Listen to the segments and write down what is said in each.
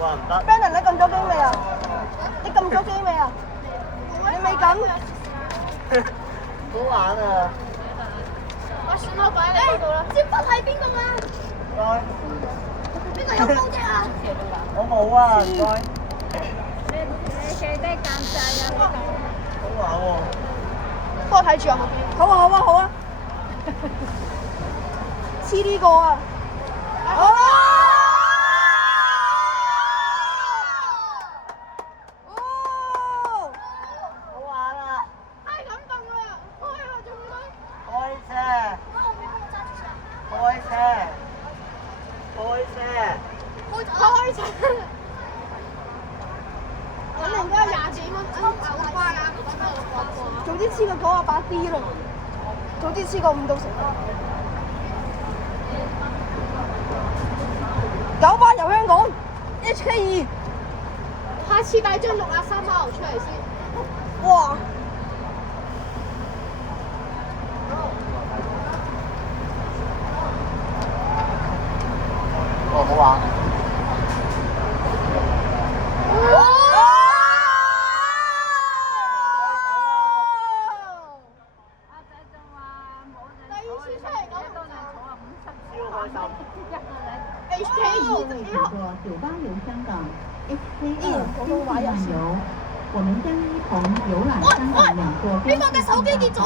哇唔得， Brandon 你撳咗機未啊？你撳咗機未啊？你未撳？好玩啊！把算啦，擺喺呢度啦。支筆係邊個啊？唔該，邊個有公啫啊？我冇啊，唔該。你記得鑑賞啊！好玩喎！幫我睇住啊！好啊好啊好啊！黐呢個啊！好玩啊！太感動啦！開啊，仲唔開車！開車！開車！開車！咁你而家廿幾蚊9塊啊！早啲黐個9啊8 D 咯，早啲黐個5到10。98遊香港 HK2，下次帶張63貓出嚟先。哇！哦，好玩！阿仔仲話冇人第二次出嚟講多人坐啊50超開心！HK2 过酒吧游香港 HK2 经济漫游，我们将一同游览香港2座标志性大桥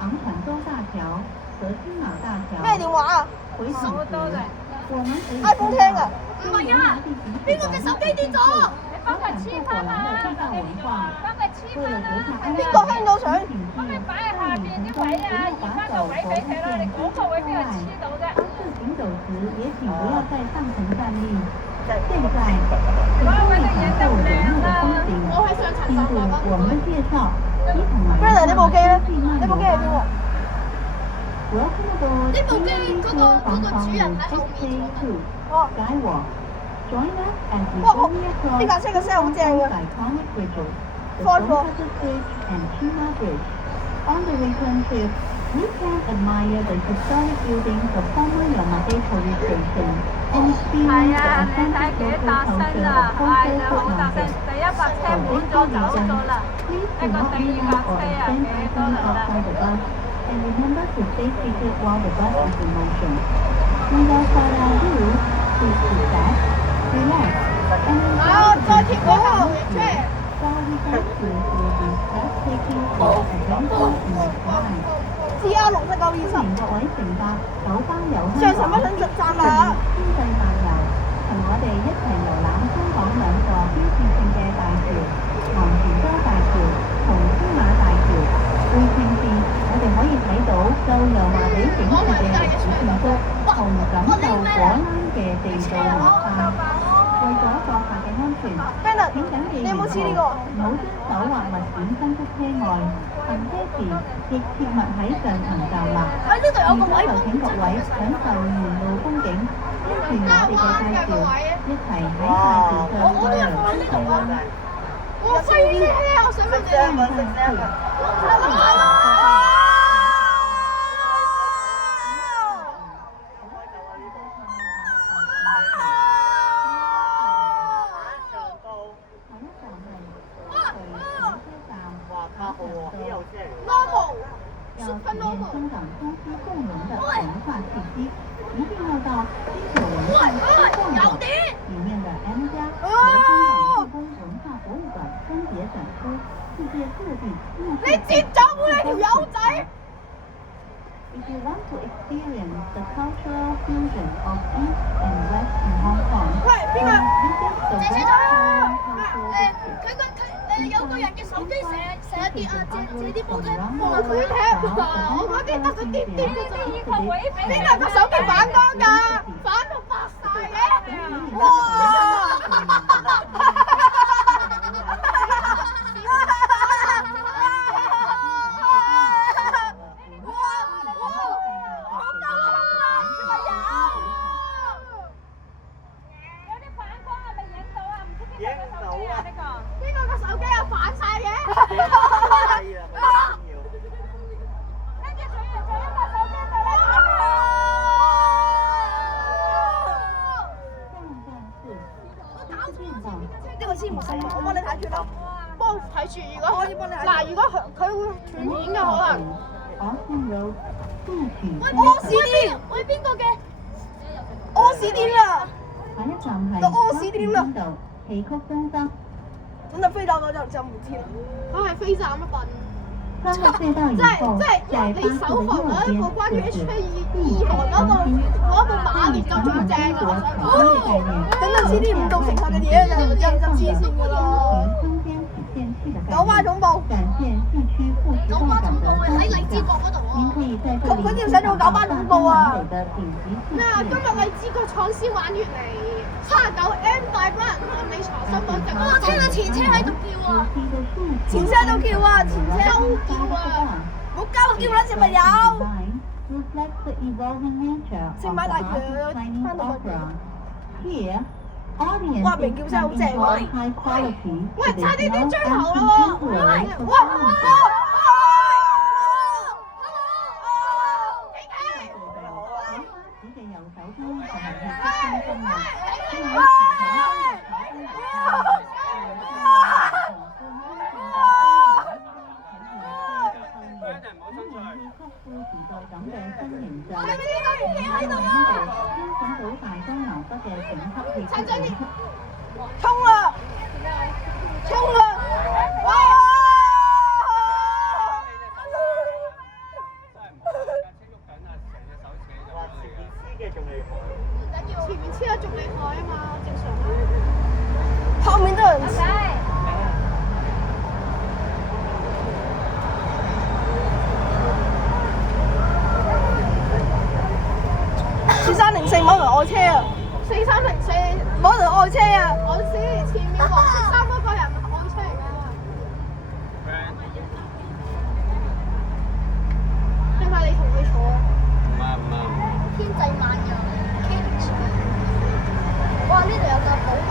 昂船洲大桥和金马大桥。咩電話啊回程時，我們可以？iPhone 聽啊！唔係啊！邊個嘅手機跌咗？你幫佢黐翻啊！幫佢黐翻啦！邊個香到相？幫你擺喺下邊啲位啊，移翻個位俾佢啦！你嗰個位邊度黐到啫？當自行走時，也請不要在上層站立。現在，請各位享受人物的風景。記住我們的介紹，機場來 Brandon 呢部機咧？經濟漫呢部機係邊個？Welcome aboard Singapore Hong Kong HK2 哦， Skywalk. Join us as we 哇，好 journey 呢 across 架車嘅聲好正 Hong 㗎 Kong's。iconic bridges, the Fourth Stone floor. Cutter Bridge and Chima Bridge. On the return trip, you can admire the historic buildings of former Yonagate Police Station and experience the authentic local culture of Hongkong food market. 第一架車滿咗走咗啦， Please do not lean out or extend items outside the bus, and remember to stay seated while the bus is in motion. Without further ado, please sit back, relax, and enjoy the beautiful view while we guide you through this breathtaking adventure in the sky. CR 綠色920。歡迎各位乘搭九巴遊上香港神乜撚站啊？經濟漫遊，同我哋一齊遊覽香港2座標誌性嘅大橋——昂船洲大橋同青馬大橋。回程時，我哋可以睇到舊油麻地警署嘅歷史建築，同感受果欄嘅地道文化。為咗閣下嘅安全， Brandon，請緊記你有冇黐呢個？唔好將手或物件伸出車外。行車時亦切勿喺上層站立。喺呢度有個位就請各位享受沿路風景，跟住我哋嘅介紹，一齊喺大橋上我都有放喺呢度啊！我飛呢我想識聲啊！識聲啊！要体验香港中西共融的文化气息，一定要到金九文化区逛逛。里面的 M+ 和香港故宮文化博物館分別展出世界各地你接咗我你條友仔！ If you want to experience the cultural fusion of East and West in Hong Kong, 喂，邊個？ visit the 借 West 咗 Kowloon Cultural 佢有個人嘅手機成日跌啊！借啲煲聽，佢踢我嗰啲得個跌跌嘅啫。邊個個手機反光㗎？反到白晒嘅！哇！邊個個手機又反晒嘅？打呢個先唔使，我幫你睇住啦。幫我睇住，如果可以幫你睇。嗱，如果佢會斷片嘅可能。屙屎添，喂邊個嘅？屙屎添啦！下一站係都屙屎添啦邊度？戲曲中心。咁就飛到我就唔知啦。佢係飛站乜笨？當你飛到以後，在你手房嗰一個關於 H 2二號嗰部馬列就最正啊！等陣遲啲5到成十嘅嘢就黐線㗎啦。九巴總部。九巴總部喺荔枝角嗰度喎。咁佢要使到九巴總部啊！咩啊？今日荔枝角闖先玩完嚟，79M 大班人問你查身份證。我聽到前車喺度叫啊！前車都叫啊！前車都叫啊！冇交叫啦，小朋友。星馬大橋翻到去。哇！鳴叫聲好正喎！喂，差啲啲追頭啦喎！哇！衝啊！衝啊！哇！前面車得仲厲害啊嘛，正常啊。後面都有人黐。4304冇人愛車啊！4304冇人愛車啊！我知前面黃色衫嗰個人愛車嚟㗎。點解你同佢坐啊？天際漫遊 Cage。哇！呢度有個寶馬。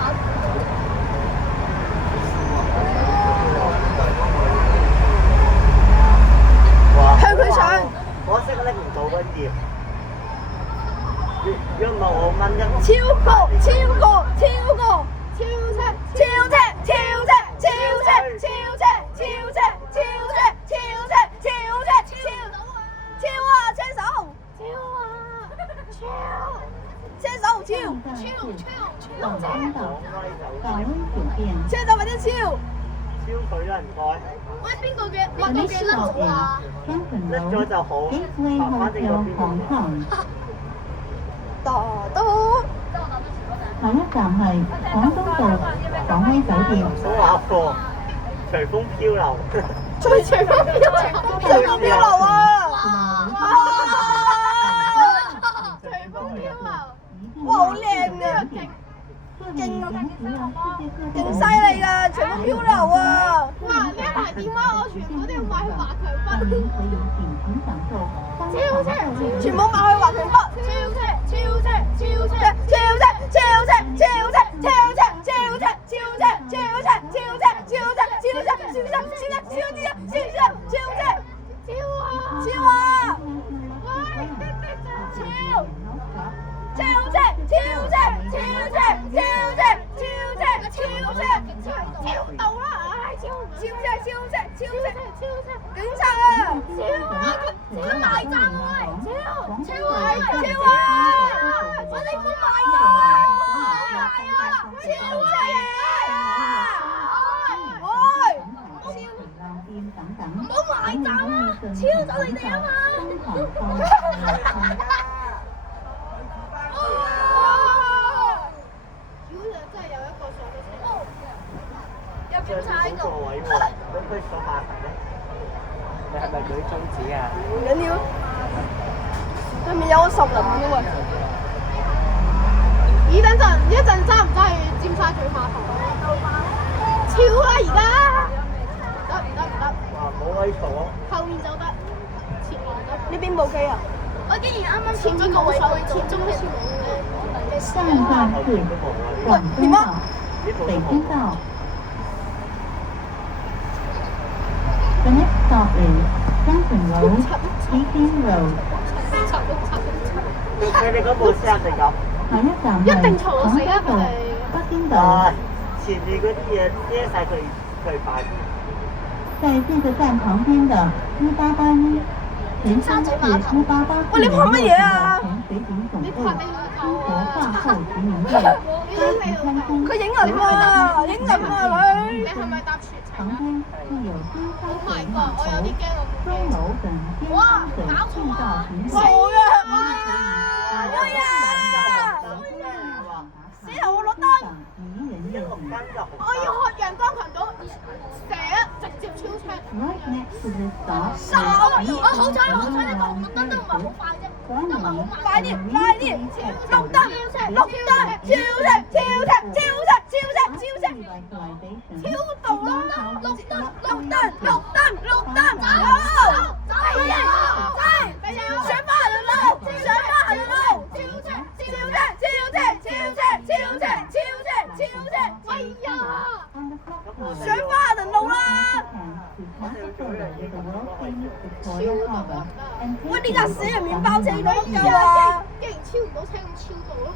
向佢上。可惜拎唔到嗰頁。因為我掹一超過車，車手或者超佢啦，唔該。喂，邊個嘅甩咗啊？甩咗就好，反正有邊個。下一站係廣東道港威酒店。好話貨，隨風漂流。隨風漂流啊！隨風漂流，哇好靚啊！勁犀利㗎，隨風漂流啊！哇！呢一排電話我全部都要買去華強北。超車，全部買去華強北。座位喎，咁佢坐下層咧，你係咪舉中指啊？唔緊要，對面有個10人嘅喎。咦，等陣，一陣揸唔揸去尖沙咀碼頭？超啦而家！唔得。哇，冇位坐。後面就得，前面得。呢邊冇機啊？我竟然啱啱前面個位置，前中嘅上站是廣東道、北京道。The next stop is Junction Road, Peking Road。佢哋嗰部車一定有。下一站係廣東道、北京道。前面嗰啲嘢遮晒佢塊面。在这个站旁边的188前方是188喂，你拍乜嘢啊？前水警总部中国话后殖民地参观。佢影人啊，影人啊你！你係咪搭全程啊？旁边附有金沙唔係水啩，我有啲驚我估钟楼等尖沙水隧道巡傻逻。嘅，喂呀！死人我落單，迷人的綠燈就紅我要學陽光群島，成日直接超車。 Right next to this stop 傻啊！我好彩呢個紅燈都唔係好快啫，都唔係好慢。快啲，快啲！綠燈，綠燈，超車，超車，超車，超車，超車！超到啦！綠燈，綠燈，綠燈，綠燈，走！走！上翻行路，上翻行路！超車，超車，超車，超車，超車，超車，超車！哎呀！上翻行路啦！喂，呢架死人麵包車都夠啊！竟然超唔到車咁超到咯！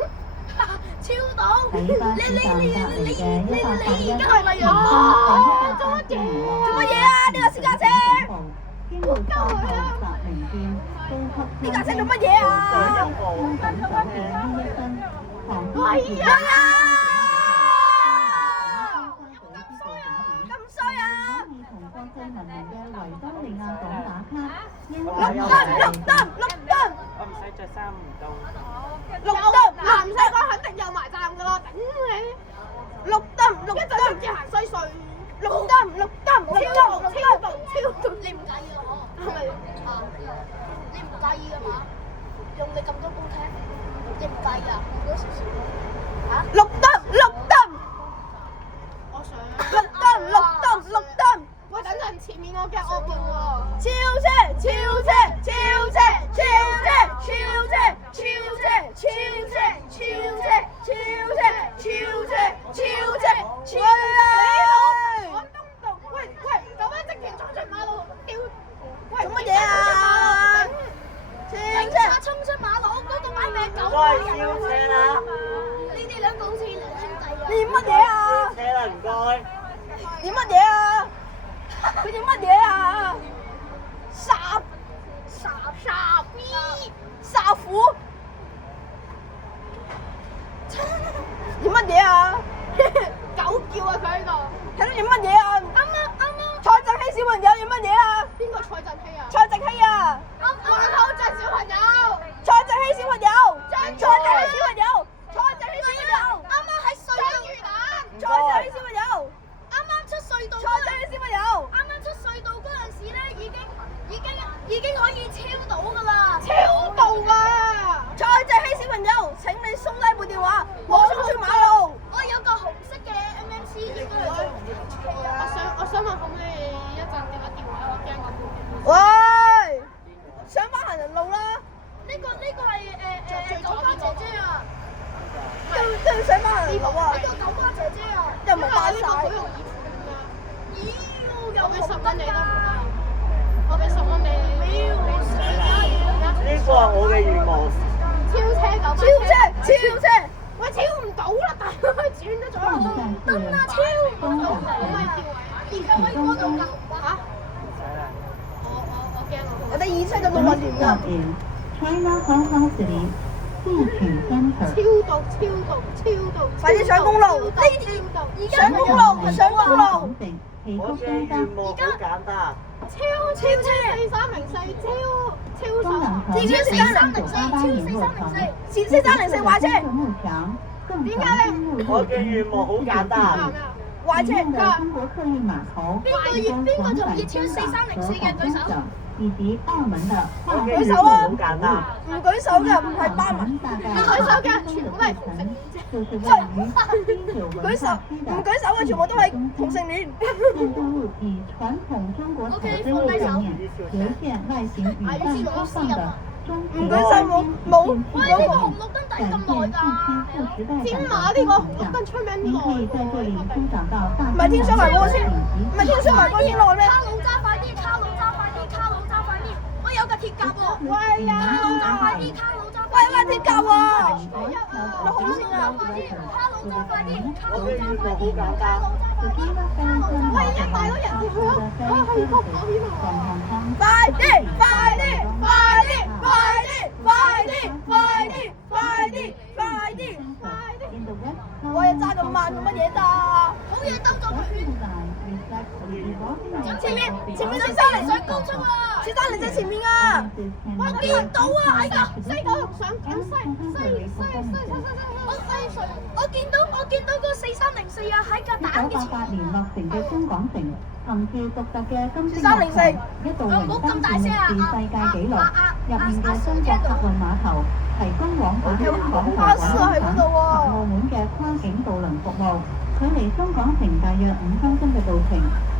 超到！你而家係咪啊？做乜嘢啊？呢架私家車？呢架車做乜嘢啊？哎呀！咁衰啊！綠燈，綠燈，綠燈。我唔使着衫唔到。綠燈，嗱唔使講，肯定有埋站噶啦，頂你！綠燈，綠燈，一陣就叫行西隧。綠燈，綠燈，綠燈，超到，你唔介意啊？我係咪？啊，你唔介意㗎嘛？用你咁多高聽，你唔介意啊？用多少少嚇？綠燈，綠燈，我想綠燈，綠燈，綠燈。喂，等陣前面我嘅惡報喎！超車，超車，超車，超車，超車，超車，超車，超車，超車，超車，超車，超車！喂，廣東道，喂，救翻直情衝出馬路，屌！喂，做乜嘢啊？超車！衝出馬路嗰度買命狗該燒車啦！呢啲兩個好似兩兄弟啊！你乜嘢啊？車啦唔該。你乜嘢啊？佢做乜嘢啊？傻逼，傻虎！你乜嘢啊？狗叫啊佢喺度！睇到你乜嘢啊？啱啊！蔡振希小朋友你乜嘢啊？邊個蔡振希啊？蔡振希啊！啱門口隻小朋友！蔡振希小朋友！蔡振希小朋友！蔡振希小朋友！啱啱喺隧道，蔡振希小朋友！啱啱出隧道，蔡振希小朋友！啱啱出隧道嗰陣時咧，已經可以超到㗎啦！超道㗎！蔡振希小朋友，請你鬆低部電話，我衝出馬路。我有個紅色嘅 MMC 應該係最我想問可唔可以一陣電話電話，我驚我。喂，上翻行人路啦！呢個係九花姐姐啊！都要上翻行人路啊！呢個九花姐姐啊！又唔係扮晒。咦？又我俾10蚊你得唔得？我俾10蚊你。呢個係我嘅願望。超車！喂，超唔到啦，大佬轉咗左路。燈啊，超唔到，可唔可以調位？而家可以過到㗎嚇？我驚我。我哋二車就冇運完㗎。 China Hong Kong City 地區 Center。超道！快啲上公路！呢條上公路！我嘅願望好簡單。超車4304超東南超頭4304壞車。點解咧？我嘅願望好簡單。壞車中國客運碼頭提供往返香港和廣東省以及澳門的跨我嘅境願望好簡單。唔舉手嘅唔係巴文，大概舉手嘅全部都係同性戀。就是位於唔舉手嘅全部都係同性戀。建築物以傳統中國草根路表面，有一片外形與半開放的中唔舉手冇喂，呢個紅綠燈等咁耐㗎？天馬呢個紅綠燈出名您可以在這裡欣賞到大唔係天水圍嗰個先，唔係天水圍嗰個先落咩？卡佬揸快啲！我有架鐵甲喎！喂呀！卡佬揸快啲！喂，點教喎？你好先啊！我嘅預報好簡單。喂，一大堆人去咯，去個跑邊度啊！快啲！快啲！快啲！快啲！快啲！快啲！快啲！快啲！快啲！喂，揸咁慢做乜嘢咋？好嘢兜咗個圈。前面先生嚟上高速啊！先生你喺前面啊！我見到啊，喺個西九龍上緊西，我見到個4304啊喺架蛋嘅前1988年落成嘅中港城，憑住獨特嘅金星4304幕牆，一度榮登健力士世界紀錄。入面嘅中國客運碼頭提供往返香港台灣、及澳門嘅跨境渡輪服務，距離中港城大約5分鐘嘅路程，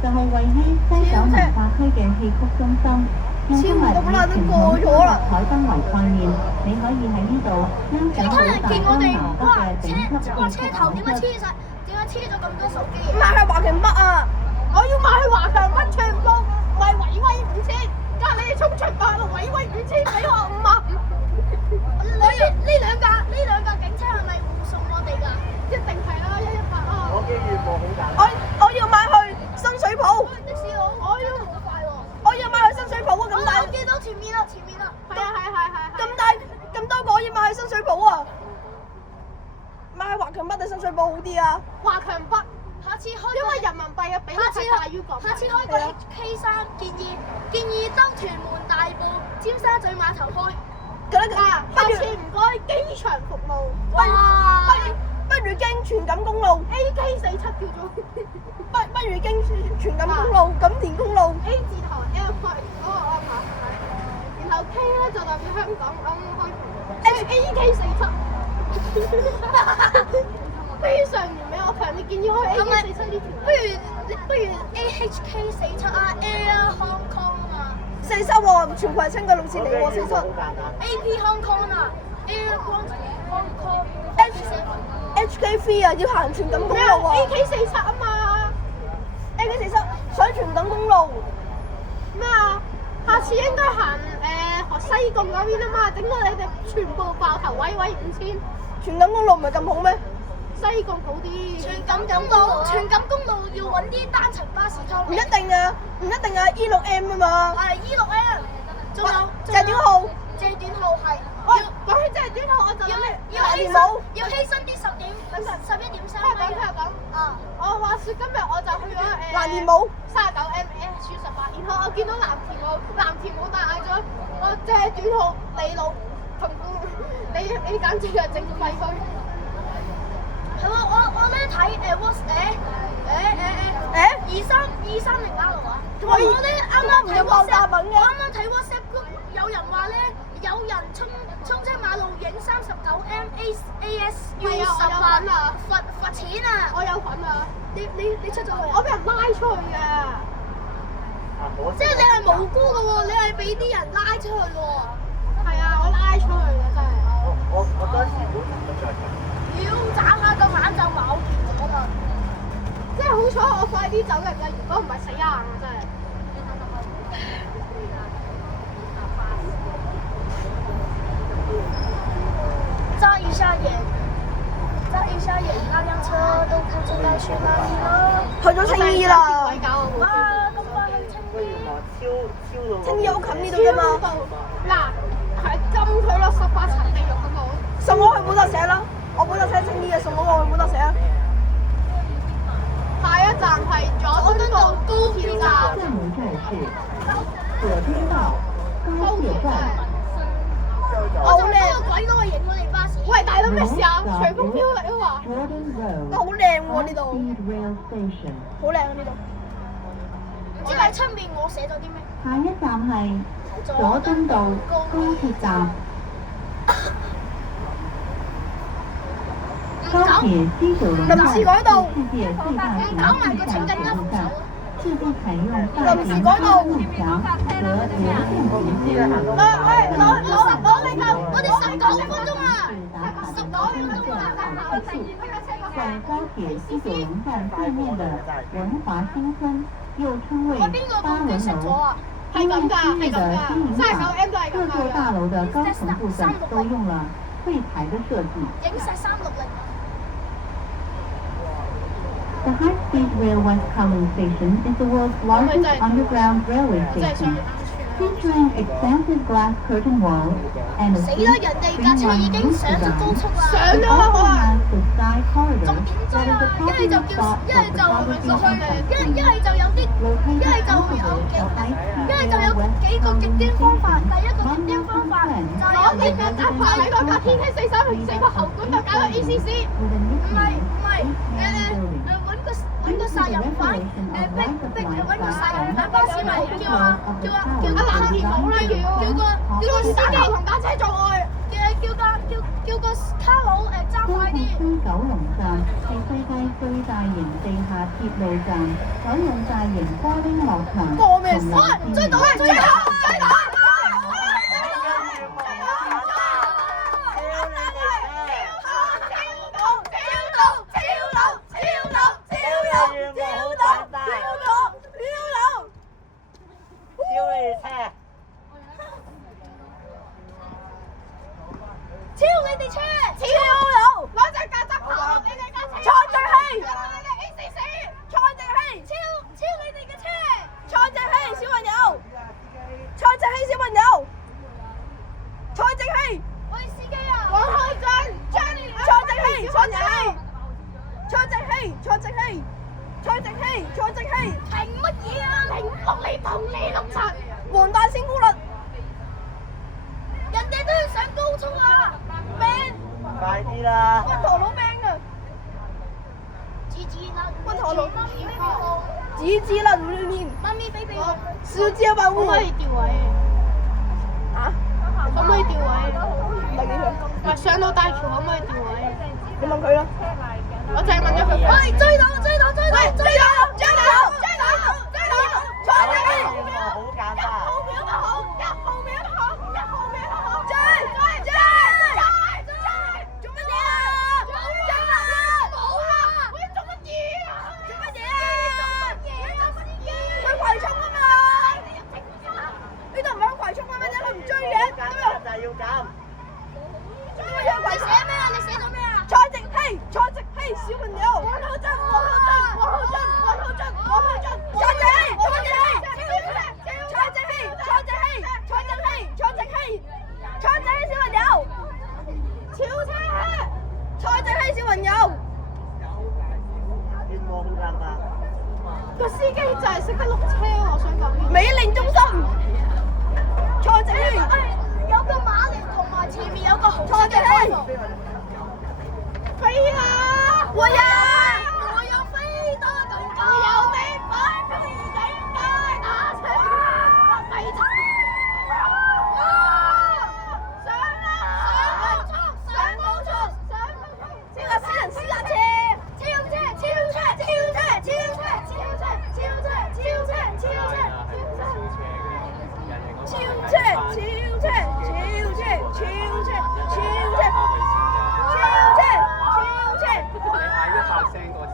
就係位於西九文化區嘅戲曲中心。用今日以傳統中國海燈為概念，你可以喺呢度欣賞到大江南北嘅頂級哇！建築車頭點解藝術。黐咗咁多手機？買去華強北啊！我要買去華強北全部賣維威5000，加你哋衝出馬路維威5000俾我5萬。呢兩架警車係咪護送我哋㗎？一定係啦，118啊！我嘅預報好簡單。我要買去深水埗。的士佬，我要好快喎！我要買去深水埗啊！咁大，我見到前面啦，係。咁多個我要買去深水埗啊！買去華強北定深水埗好啲啊？華強北，下次開因為人民幣嘅比率係大於港幣。下次開個 HK3，建議兜屯門、大埔、尖沙咀碼頭開。下次唔該機場服務。哇！不如經荃錦公路 AK47叫做，不如經荃錦公路、錦田公路 A 字頭 L 開嗰個安排。然後 K 咧就代表香港開AK47。非常完美，我強烈建議開 AK47呢條。不如 AHK47啊 ，Air Hong Kong 啊嘛。47喎，全部係清嘅路線嚟喎，47。AP Hong Kong 啊 ，Air Hong Kong。HK3 啊，要行荃錦公路喎。AK47啊嘛。AK47上荃錦公路。咩啊？下次應該行西貢嗰邊啊嘛，整到你哋全部爆頭位5000。荃錦公路唔係咁好咩？西貢好啲。荃錦公路要揾啲單層巴士拖。唔一定啊，E6M 啊嘛。係 E6M。仲有謝短號係。喂，講起謝短號我就要犧牲啲11點3米。啊！我話説今日我就去咗藍田舞39MSU18，然後我見到藍田舞大嗌咗我謝短號你老同你簡直係整廢墟。係喎，我咧睇230R 啊！我咧啱啱睇 WhatsApp group 有人話咧，有人衝出馬路影39MASU18罰錢啊！我有份啊！你出咗去？我俾人拉出去嘅。即係你係無辜嘅喎，你係俾啲人拉出去嘅喎。係啊，我拉出去嘅真係。我當時都唔得妖斬下個眼就咬斷咗啦！即係好彩我快啲走人啦，如果唔係死硬啊真係。眨一下眼，那輛車都不知該去哪裡了。去咗青衣啦！哇，咁快去青衣？青衣好近呢度啫嘛。嗱，係禁佢咯，18層地獄嗰個。送我去冇得寫啦，我本身寫青衣嘅，送我去冇得寫啊。下一站係佐敦道高鐵站。下一站是佐敦道高鐵站。好靚，鬼都係影我哋巴士。喂，大佬咩事啊？隨風飄嚟啊嘛！好靚喎呢度，好靚啊呢度。唔知喺出面我寫咗啲咩？下一站係佐敦道高鐵站。高鐵西九龍站是世界最大型地下鐵站，是不採用大型機動橋和流線型鐵路。攞你夠，我哋19分鐘啊！19分鐘啊！在高鐵西九龍站對面的文華新村，又稱為巴文樓，係咁㗎，係咁㗎，39M 都係咁各座大樓的高層部分都用了退台的設計。影石360。The high-speed rail West Kowloon Station is the world's largest underground railway station, featuring expansive glass curtain walls and a 死啦！人哋架車已經上咗高速啦，上咗 It also 啦， has the sky corridor 仲點追 that is 啊？ a 一係就 popular 叫， spot 一 for 係就落去， photography 一係就有啲，一 located 係就 opposite 有 the 一係就 high-speed 有 rail West 幾個極端 Kowloon 方法。 Station. 第一個極端方法就係有啲人搭排喺個架天梯4個喉管度搞個 ACC， 唔係揾個殺人犯，逼揾個殺人犯巴士咪叫阿冷田寶啦，叫個司機同架車撞愛，叫個卡佬揸快啲。九龍站係世界最大型地下鐵路站，採用大型玻璃幕牆同藍追到啊！追到！追到！超你哋車，超佬，攞隻曱甴爬落你哋架車，坐正氣，你哋 ACC， 坐正氣，超你哋嘅車，坐正氣，小朋友，坐正氣，小朋友，坐正氣，喂司機啊，黃浩俊，Jenny，坐正氣，坐正氣，坐正氣，坐正氣，坐正氣，坐正氣，停乜嘢啊？停落嚟同你碌柒，黃大仙姑律。人哋都要上高速啊 ，man！ 快啲啦！溫陀佬 man 啊！溫陀佬，紙啦，媽咪俾我，少知啊嘛，可唔可以調位？嚇？可唔可以調位？唔係幾想。上到大橋可唔可以調位？你問佢啦。我淨係問咗佢。喂，追到！坐正氣！好簡單。1號秒都好，追！做乜嘢啊？冇啊！喂，做乜嘢啊？去葵涌啊嘛！呢度唔係葵涌啊咩？點解佢唔追嘅？就係要咁。你寫咩啊？你寫咗咩啊？坐直氣，小朋友。黃浩俊，坐正氣，坐正氣，小朋友。超車，坐正氣，小朋友。願望好簡單。個司機就係識得碌車喎，我想講。美齡中心，坐正氣。有個馬力同埋前面有個紅色嘅車。飛啦！我要飛多更高，我有你擺飛頂街打車，飛走！上高速！呢個死人私家車！超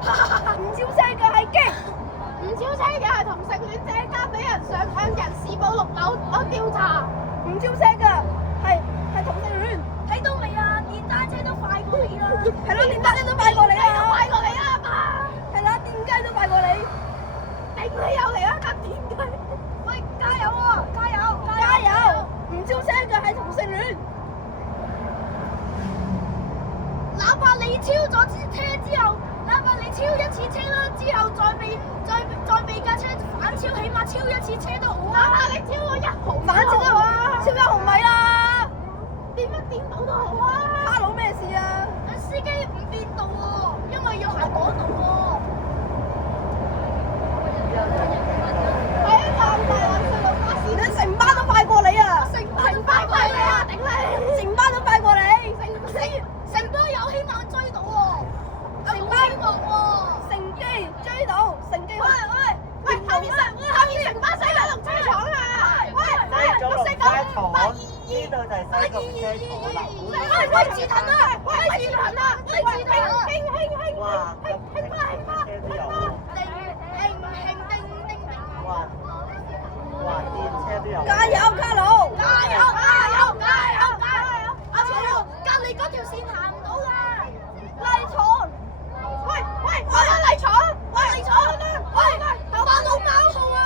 唔超聲嘅係激，唔超車嘅係同性戀者加俾人上向人事部6樓調查。唔超聲嘅係同性戀。睇到未啊？電單車都快過你啦。係咯，電單車都快過你啊！快過你啊嘛！係啦，電雞都快過你。頂你又嚟啊！架電雞，喂，加油啊！加油！加油！唔超聲嘅係同性戀。哪怕你超咗車之後，哪怕你超一次車啦，之後再被架車反超，起碼超一次車都好啊！哪怕你超咗1毫米，反超都好啊！超1毫米啦！掂一掂到都好啊！卡佬咩事啊？司機唔變道喎，因為要行嗰度喎。係啊，就係細路巴士，你成班都快過你啊！成班快你啊！頂你！成班都快過你。成都有希望追到喎，有希望喎。乘機追到，乘機。喂，後面成班西九龍車廠啊！喂，西九龍車廠，呢度就係西九龍車廠啦。喂，自騰啊！喂，自騰啊！喂，自騰啊！興哇，興咁車都有喎。哇，電車都有。加油，卡佬！加油！阿曹，隔離嗰條線行唔到㗎。拉廠！喂，我拉廠！法老貓號啊！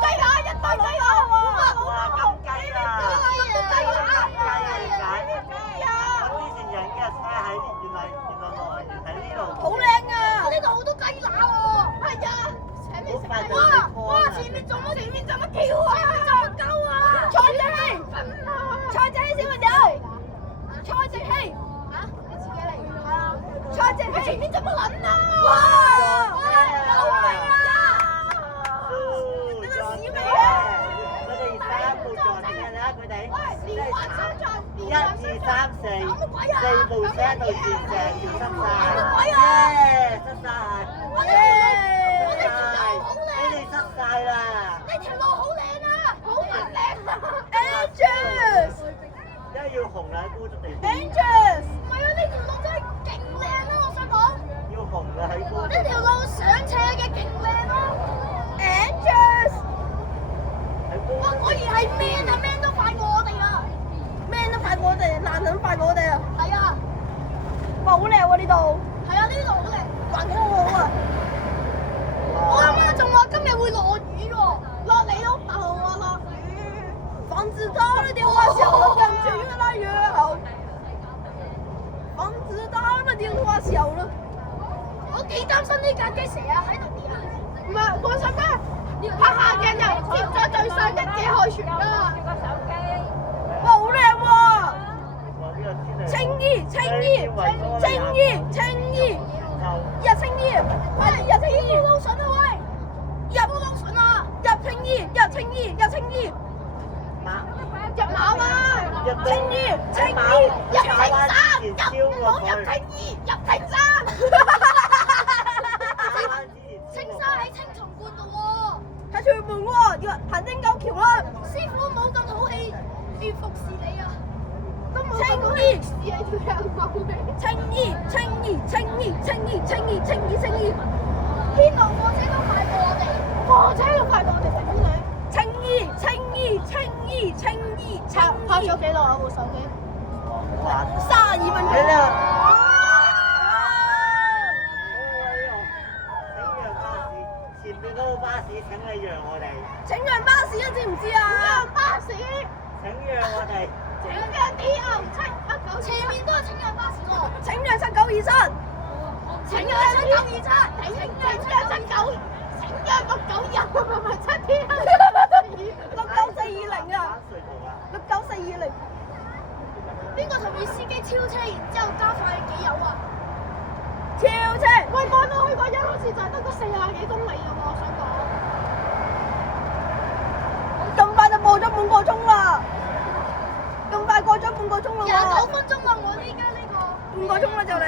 雞乸一堆雞乸喎！哇，咁雞啦！我之前影嘅車喺原來來源喺呢度。好靚啊！呢度好多雞乸喎！係啊！前面做乜跳啊？鳩啊！蔡正熙小朋友，蔡正熙，你自己嚟係啊！蔡正熙，前面做乜撚啊？哇！救命啊！佢哋3部撞車啦，佢哋連環相撞1、2、3、4部車到全條塞晒，塞晒，你哋塞晒啦！呢條路好靚啊，好靚啊 Angels，因為要紅啦，高速地鐵 Angels，唔係啊，呢條路真係勁靚啊！我想講，要紅嘅喺高速。呢條路上斜嘅勁靚咯。Angels，哇！果然係 man 啊 ，man 都快過我哋啊 ，man 都快過我哋，男人快過我哋啊！係啊，哇，好靚喎呢度，係啊，呢度好靚。環境好好啊！我啱啱仲話今日會落雨喎，落你屋頭啊落雨。房子大了，電話小了，感覺越來越好。房子大了，電話小了。我幾擔心呢架機成日喺度跌啊！唔係，放心啦，拍下鏡又貼咗最新一嘅海船啦。哇，好靚喎！哇！呢個天氣。青衣，青衣，青衣，青衣，入青衣，快啲入青衣！入撈筍啊喂！入撈筍啊！入青衣，入青衣，入青衣，入馬灣！青衣，青衣，入青山！唔好入青衣，入青山！青山喺青松觀度喎。喺屯門喎，要行汀九橋啦。師傅冇咁好氣，要服侍你啊！都冇青咁衣，事啊，條人冇你。青衣，青衣，青衣，青衣，青衣，青衣，青衣，天路貨車都快過我哋，貨車都快過我哋10公里。青衣，青衣，青衣，青衣，青衣。拍咗幾耐啊部手機32分鐘。係啦。前面嗰個巴士請你讓我哋，請讓巴士啊，知唔知啊？巴士，請讓我哋，請讓719，前面都係請讓巴士喎。請讓7927，請讓7927，請讓79，請讓691，唔係7天。69420啊，69420。邊個同意司機超車，然之後加快幾油啊？超車！喂，我都去過一好似就係得個40幾公里㗎喎，我想講。咁快就過咗半個鐘啦！咁快過咗半個鐘啦喎29分鐘啊！我依家呢個半個鐘啦就嚟。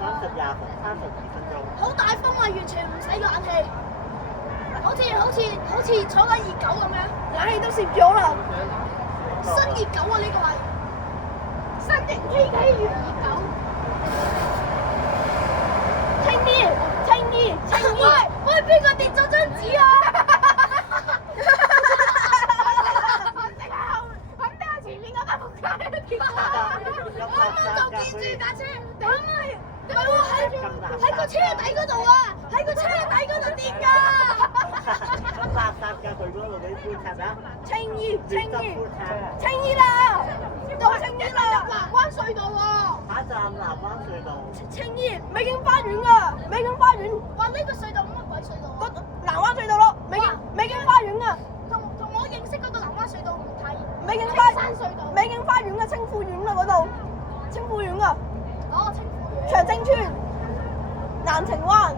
32分鐘。好大風啊！完全唔使冷氣，好似坐緊熱狗咁樣。冷氣都攝咗啦。新熱狗啊！呢個係新型 KK 原熱狗。青衣。邊個跌咗張紙啊？肯定係前面嗰架仆街跌咗。我啱啱就見住架車，唔係喎，喺個車底嗰度啊，喺個車底嗰度跌㗎。咁垃圾㗎佢嗰度啲棺材啊？青衣棺啦，到青衣啦，南灣隧道喎。下一站南灣隧道。青衣美景花園啊，美景花園，哇！呢個隧道乜鬼隧道啊？南灣隧道咯，美景花園啊，同我認識嗰個南灣隧道唔睇。美景花山隧道。美景花園啊，青富苑啊嗰度，青富苑啊，哦，青富苑。長青村，南澄灣。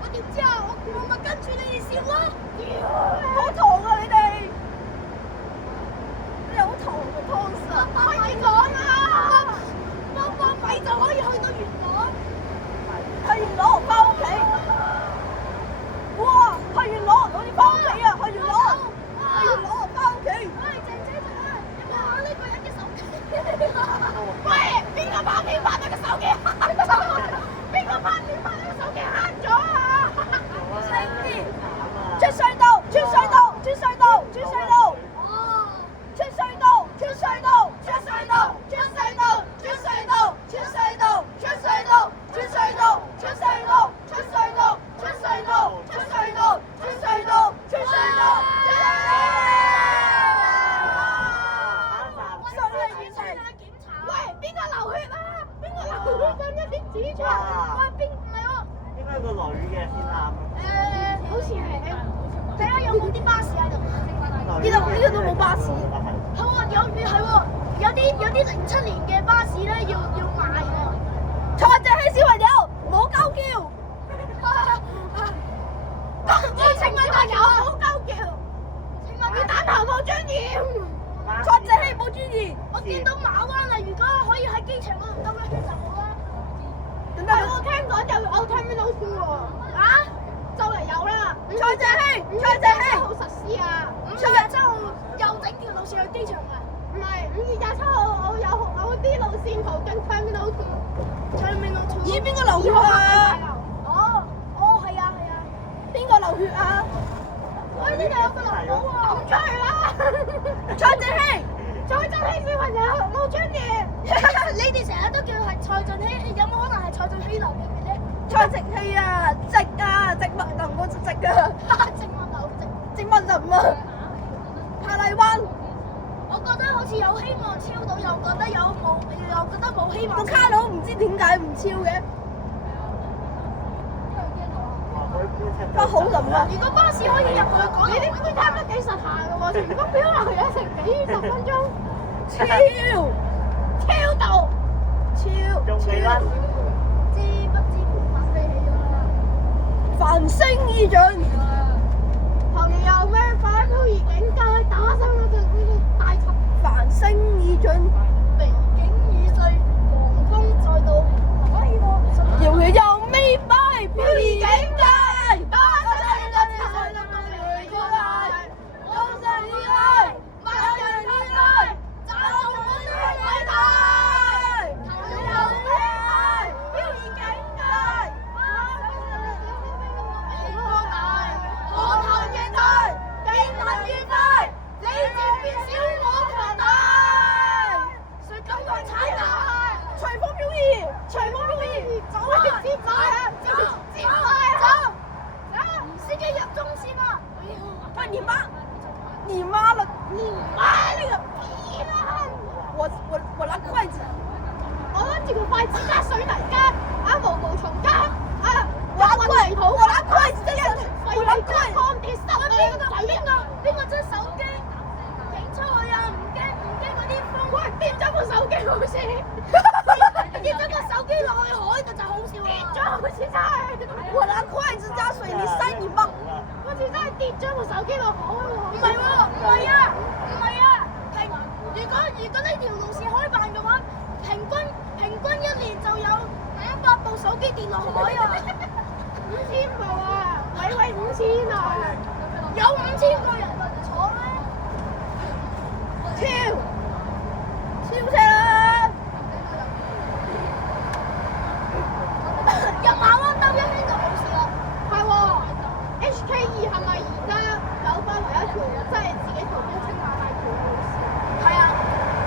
我點知啊？我咪跟住你哋笑咯。好糖啊你哋，你好糖嘅湯實。去元朗啊！幫米就可以去到元朗。去元朗翻屋企。哇！去元朗我哋翻屋企啊！去元朗，去元朗翻屋企。喂，姐姐啊，有冇玩呢個人嘅手機？喂，邊個拍片拍到個手機慳咗？邊個拍片拍到個手機慳咗啊？出隧道，出隧道，出隧道，出隧道，哦。出隧道，出隧道，出隧道，出隧道，出隧道，出隧道，出隧道，出隧道，出隧道，出隧道，出隧道，出隧道，出隧道，出隧道。喂，邊個流血啊？邊個流血咁一啲指出嚟？喂，邊唔係喎？應該個女嘅先啱。好似係睇下有冇啲巴士喺度。呢度都冇巴士。係喎，有啲07年嘅巴士咧要賣喎。坐正氣小朋友，唔好鳩叫。請問大家唔好鳩叫。請問要打頭冇尊嚴。坐正氣冇尊嚴。我見到馬灣啦，如果可以喺機場嗰度兜一圈就好啦。等等，我聽講就有 Terminal 2喎。啊？就嚟有啦。坐正氣，坐正氣。好實施啊。 5月27號又整條路線去機場㗎。唔係5月27號，我有啲路線途經 Terminal 2。Terminal 2。咦？邊個流血啊？哦，係啊。邊個流血啊？喂，呢度有個流寶喎。咁出去啦！蔡正熙，蔡正熙小朋友冇尊嚴。你哋成日都叫係蔡俊熙，有冇可能係蔡俊熙流血嘅咧？蔡正熙啊，直啊，植物人嗰隻直啊，植物流直。植物人啊，帕麗灣。我覺得好似有希望超到，又覺得冇希望。個卡佬唔知點解唔超嘅。都好冧啊！如果巴士可以入去嗰度，你啲觀察都幾實下嘅喎，成個表流有成幾10分鐘，超到，仲未甩。知不知滿馬飛起啦！繁星已盡。旁邊有咩擺鋪兒警戒打傷嗰隻大頭。繁星已盡，背景已碎，狂風再到，遙遙又未擺鋪兒警戒。打傷嗰隻大頭未過來，我想你愛，萬人熱愛，找到我的偉大。頭又咩愛，鋪兒警戒。美國大，我頭現在，竟能愉快，你漸變小我強大。誰敢來踩踏？隨風飄逸，隨風飄逸，走啊！接來啊！接來啊！司機入中線啊！快你媽！你媽了！你媽那個逼啦！我拿筷子，我攞住個筷子加水泥加毛毛蟲加我拿筷子，我拿筷子，我拿筷子。邊個將手機好笑。跌咗個手機落去海度就好笑啊！跌咗好似真係，我拿筷子加水泥塞你吧。好似真係跌咗部手機落海喎。唔係喎，唔係啊，唔係啊。如果呢條路線開辦嘅話，平均一年就有500部手機跌落海啊！5000部啊，喂5000啊，有5000個人坐咩？超車啦！入馬灣兜一圈就冇事啦。係喎，HK2係咪而家有翻為一條即係自己途經青馬大橋嘅路線？係啊，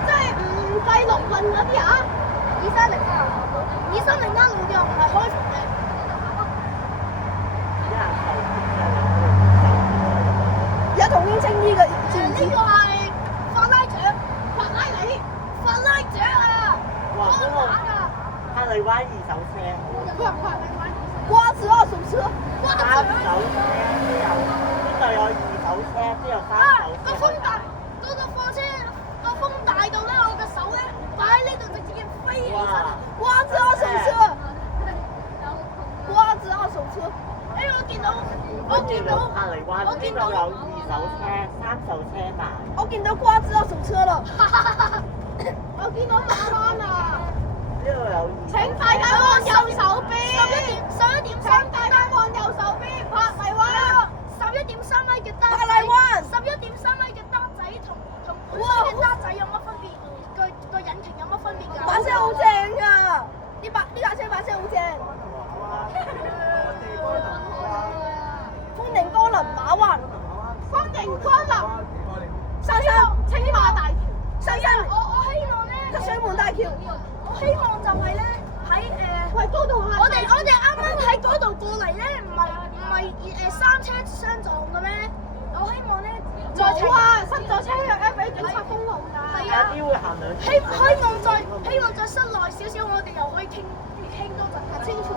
即係唔計龍運嗰啲啊230啊，230間路又唔係開放嘅。而家同英青衣嘅知唔知？呢個係法拉獎啊！哇！嗰個打㗎。柏麗灣二手車，瓜子二手車，三手車都有，呢度有二手車，都有三手車。個風大，嗰個貨車個風大到咧，我個手咧擺喺呢度就直接飛起身。瓜子二手車，瓜子二手車。我見到柏麗灣呢度有二手車、三手車賣。我見到瓜子二手車了，我見到馬灣啊！呢度有二。請大家望右手邊。11點請大家望右手邊，柏麗灣。 11.3米嘅單仔柏麗灣，11.3米嘅單仔同普通嘅單仔有乜分別？個引擎有乜分別㗎？把聲好正啊！呢架車把聲好正。歡迎光臨馬灣，歡迎光臨新青馬大橋，我希望咧，水門大橋。我希望就係咧喺喂，高度下。我哋啱啱喺嗰度過嚟咧，唔係三車相撞嘅咩？我希望咧冇啊，塞咗車嘅俾警察封路㗎。係有啲會行兩轉。希望再室內少少，我哋又可以傾多陣。清楚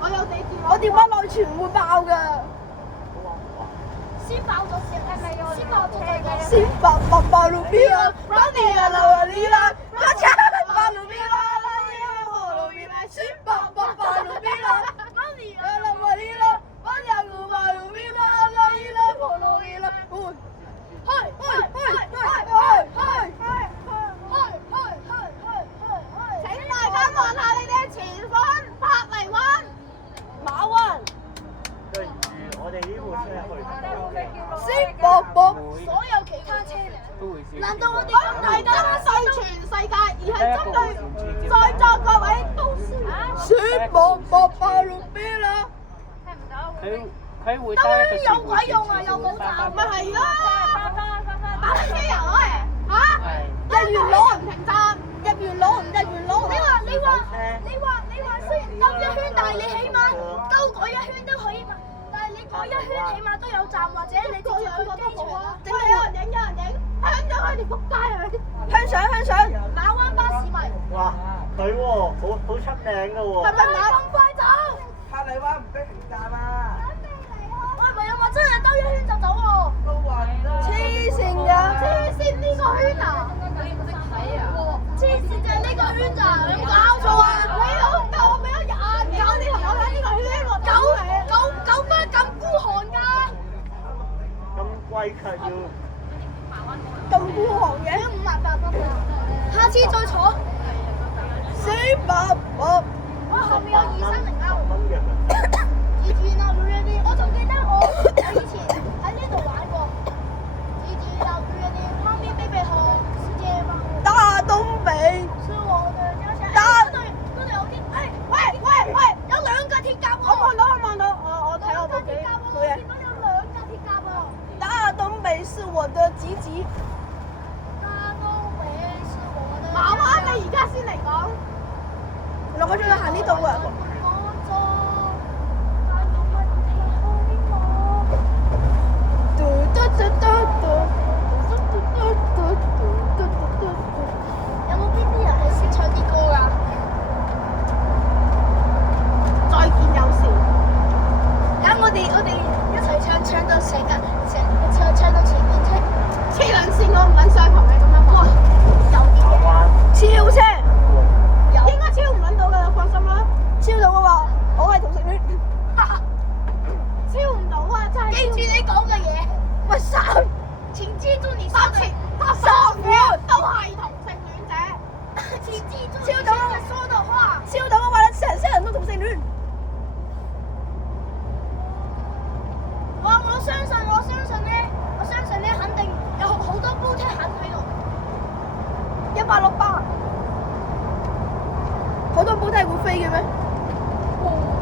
我有地鐵，我電話內存會爆㗎。先爆咗先，係咪先爆車嘅？先爆路邊啊！把你啊留啊你啦，把車爆路邊啦，路邊啦，先爆路邊啦，把你啊留啊你啦，把兩個爆路邊啦，啦你啦，破路邊啦，請大家望下你哋前方，柏麗灣、馬灣。對住我哋呢部車去。先博，所有其他車輛，難道我哋唔係針對全世界，而係針對在座各位都市。先博爆路邊啦！佢會兜圈有鬼用啊？又冇站，咪係咯，打飛機啊！嚇，日元佬唔停站，日元佬。你話雖然兜一圈，但係你起碼兜嗰一圈都可以嘛。但係你嗰一圈起碼都有站，或者你直接去機場。整係有人影，香咗佢哋仆街係咪？向上，馬灣巴士迷。哇！佢喎，好出名㗎喎。係咪咁快走？柏麗灣唔俾停站啊！喂，唔係啊嘛，真係兜一圈就走喎。黐線㗎！黐線呢個圈啊！黐線就係呢個圈咋？有冇搞錯啊？你老豆我俾咗29年同我睇呢個圈喎，九巴咁孤寒㗎？咁貴卻要。咁孤寒嘅5800，下次再坐。先博。我後面有230歐。蚊嘅。以前啊，遠啲，我仲記得我以前喺呢度玩過。以前啊，遠啲，旁邊背背後世界吧。大東北。是我的家鄉。嗰度有啲，喂，有2架鐵甲喎。我望到，我睇我部機。我見到有2架鐵甲喎。大東北是我的吉吉。大東北是我的。馬灣你而家先嚟講，6個鐘要行呢度啊！我係同性戀。超唔到啊！真係記住你講嘅嘢。喂，請記住你說的。傻款都係同性戀者。請記住你現在說的話。超到我話你成世人都同性戀。我相信咧，肯定有好多煲車肯喺度。 1868，好多煲梯會飛嘅咩？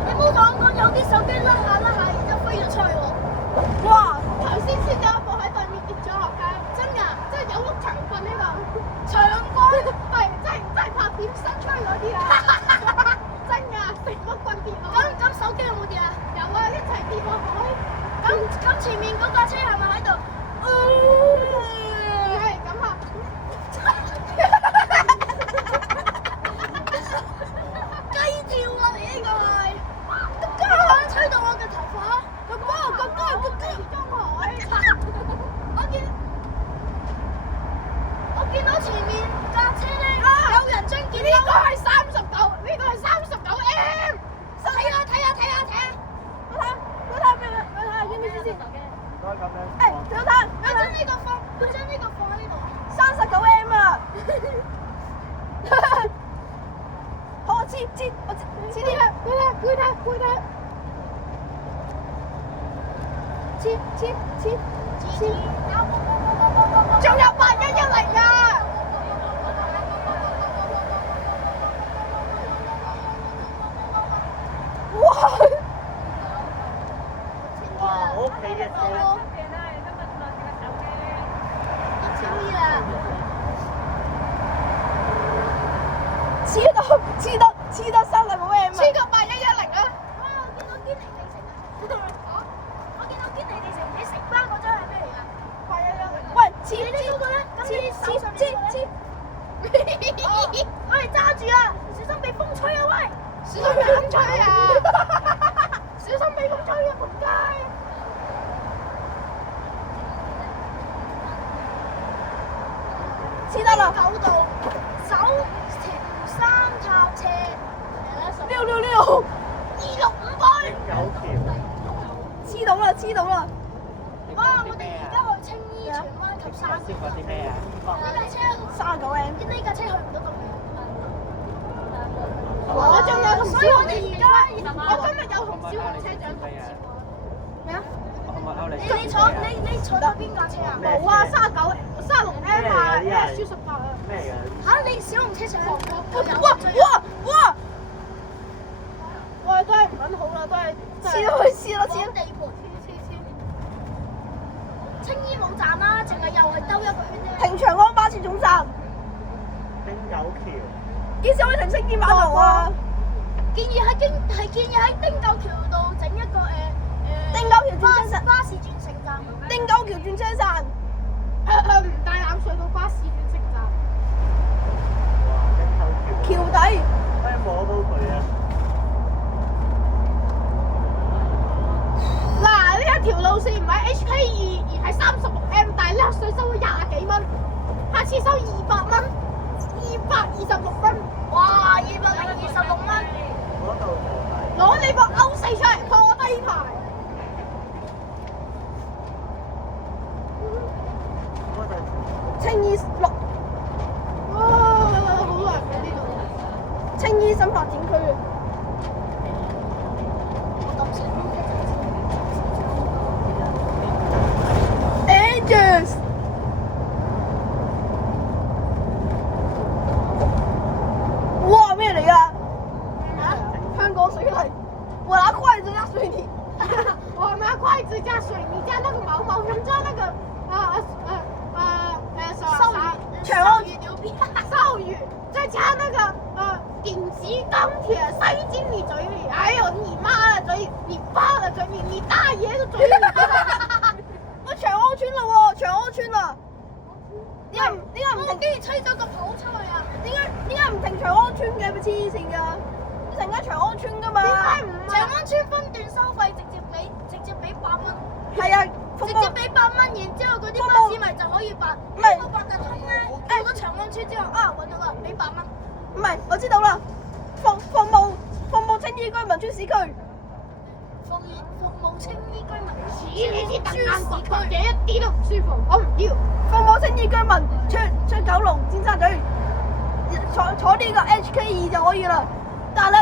你冇同我講有啲手機甩下，然之後飛咗出去喎。哇！頭先有一部喺對面跌咗落街，真㗎，即係有碌長棍呢個長棍，係真係拍片伸出去嗰啲啊！真㗎，成個棍跌落。咁手機有冇跌啊？有啊，一齊跌落海。咁前面嗰架車係咪喺度？係咁啊！雞跳啊！你呢個係，吹到我嘅頭髮，哥哥，我見到前面架車咧，有人將件呢個係39M， 睇下，要唔要先？唔該咁樣。小譚，佢將呢個放喺呢度。 39M 啊！好，我知啲啦，攰啦，仲有811啊！哇！哇！我屋企嘅車。黐得3嚟冇 M 啊！黐個8110啊！哇！我見到堅尼地城啊！我見到堅尼地城，你城巴嗰張係咩嚟㗎？8110。喂，你呢個咧？咁你手上面呢個咧？喂，揸住啊！小心被風吹啊！喂，小心被風吹啊！小心被風吹啊！仆街！黐得啦9度，手條三塔斜，666， 265倍。汀九橋。黐到啦！哇！我哋而家去青衣荃灣及沙田。燒啲咩啊？呢架車39M，呢架車去唔到咁遠。我仲有同所以我哋而家，我今日有同小紅車長同接喎。咩啊？你坐咗邊架車啊？冇啊，36M 啊，S18啊。咩㗎？嚇！你小紅車上哇！都係唔撚好啦，都係黐咯。地盤。青衣冇站啦，淨係又係兜一個圈啫。停長安巴士總站，汀九橋。幾時可以停青衣碼頭啊？建議喺汀九橋度整一個汀九橋轉車站，巴士轉乘站。汀九橋轉車站，唔大欖隧道巴士轉乘站。哇！汀九橋。橋底。可以摸到佢啊！嗱，呢一條路線唔係 HK2，而係36M，但係咧稅收咗20幾蚊，下次收200蚊，226蚊，哇，226蚊，嗰度就係。攞你個歐4出嚟拖低牌，嗰度。青衣6，哇，好難嘅呢度，青衣新發展區啊！Angels，哇，咩嚟㗎？香港水泥，我拿筷子加水泥。我拿筷子加水泥加那個毛毛蟲加那個長安魚牛逼，鯊魚，再加那個頂級鋼鐵塞進你嘴裡，哎呦你媽的嘴，你爸的嘴裡，你大爺的嘴裡。我長安村啦喎，長安村啦。點解唔停？竟然吹咗個泡出去啊！點解唔停長安村嘅？咪黐線㗎！你成間長安村㗎嘛？點解唔係？長安村分段收費，直接俾8蚊。係啊，直接俾8蚊，然之後嗰啲巴士咪就可以辦。唔係個八達通咧，過咗長安村之後啊，揾到啦，俾8蚊。唔係，我知道啦。服務青衣居民村市區。服務青衣居民咦你啲特市硬區嘅一啲都唔舒服。我唔要。服務青衣居民出九龍尖沙咀，坐呢個 HK2就可以啦。但係咧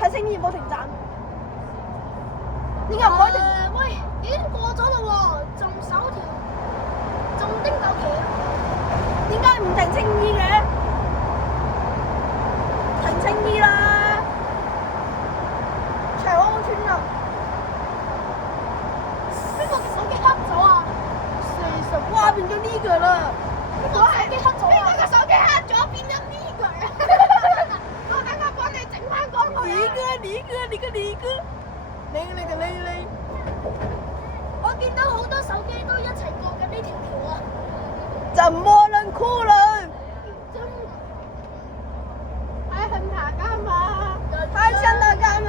喺青衣冇停站。點解唔可以停？喂，已經過咗啦喎，仲守條，仲丁九橋。點解唔停青衣嘅？停青衣啦！長安村啊！邊個嘅手機黑咗啊40，哇變咗呢個啦！邊個手機黑咗啊？邊個嘅手機黑咗變咗呢個啊？我等我幫你整翻光佢。你我見到好多手機都一齊過緊呢條橋啊！怎麼能哭了？還恨他幹嘛？還想他幹嘛？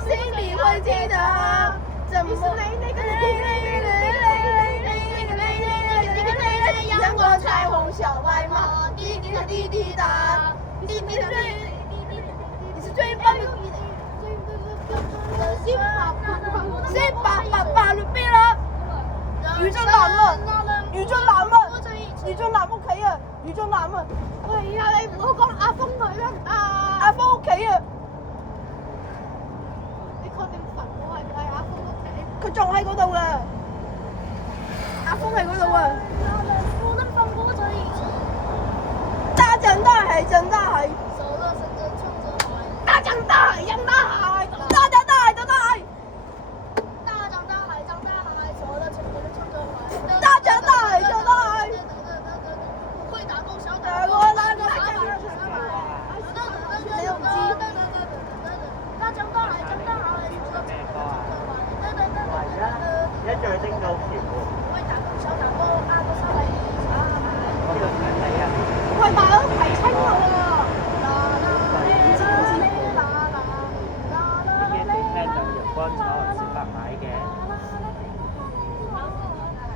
心裡會記得。怎麼？陽光彩虹小白馬，滴滴答滴滴答，滴滴答滴滴答。你是最棒的。先白綠邊啦！余俊南啊！余俊南啊！余俊南屋企啊！余俊南啊！喂呀，你唔好講阿峰佢得唔得啊？阿峰屋企啊！你確定墳墓係阿峰屋企？佢仲喺嗰度啊！阿峰喺嗰度啊！我能放過這一切。大江大海向大海，走了深圳衝着海，大江大海向大海，大江大海向大海，大江大海向大海，走了深圳衝着海，大江大海向大海。會打工小打工打工大江大海向大海，走了深圳衝着海，一再升到橋喎。會打工小打工，阿個沙禮呢個唔係你啊！喂，大佬提清路啊！啲嘢整聽就陽光炒還是白買嘅。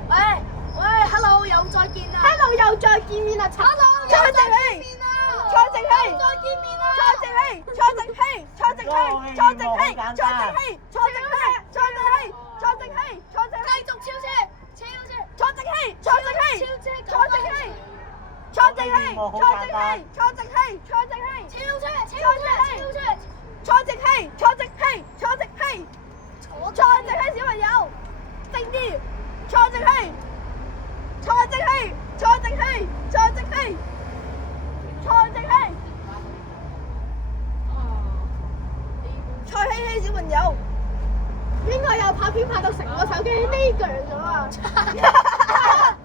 喂 ，Hello 又再見啦 Hello 又再見面啦！Hello 蔡正熙，蔡正熙，再見面啦！蔡正熙，蔡正熙，蔡正熙，蔡正熙，蔡正熙，蔡正熙，蔡正熙，蔡正熙，蔡正熙，蔡正熙，繼續超車，超車，蔡正熙，蔡正熙，超車，蔡正熙，蔡正熙，蔡正熙，蔡正熙，蔡正熙，超車，超車，超車，蔡正熙，蔡正熙，蔡正熙，蔡正熙小朋友，靜啲，蔡正熙，蔡正熙，蔡正熙，蔡正熙，蔡正熙，蔡希希小朋友，邊個又拍片拍到成個手機呢腳咗啊？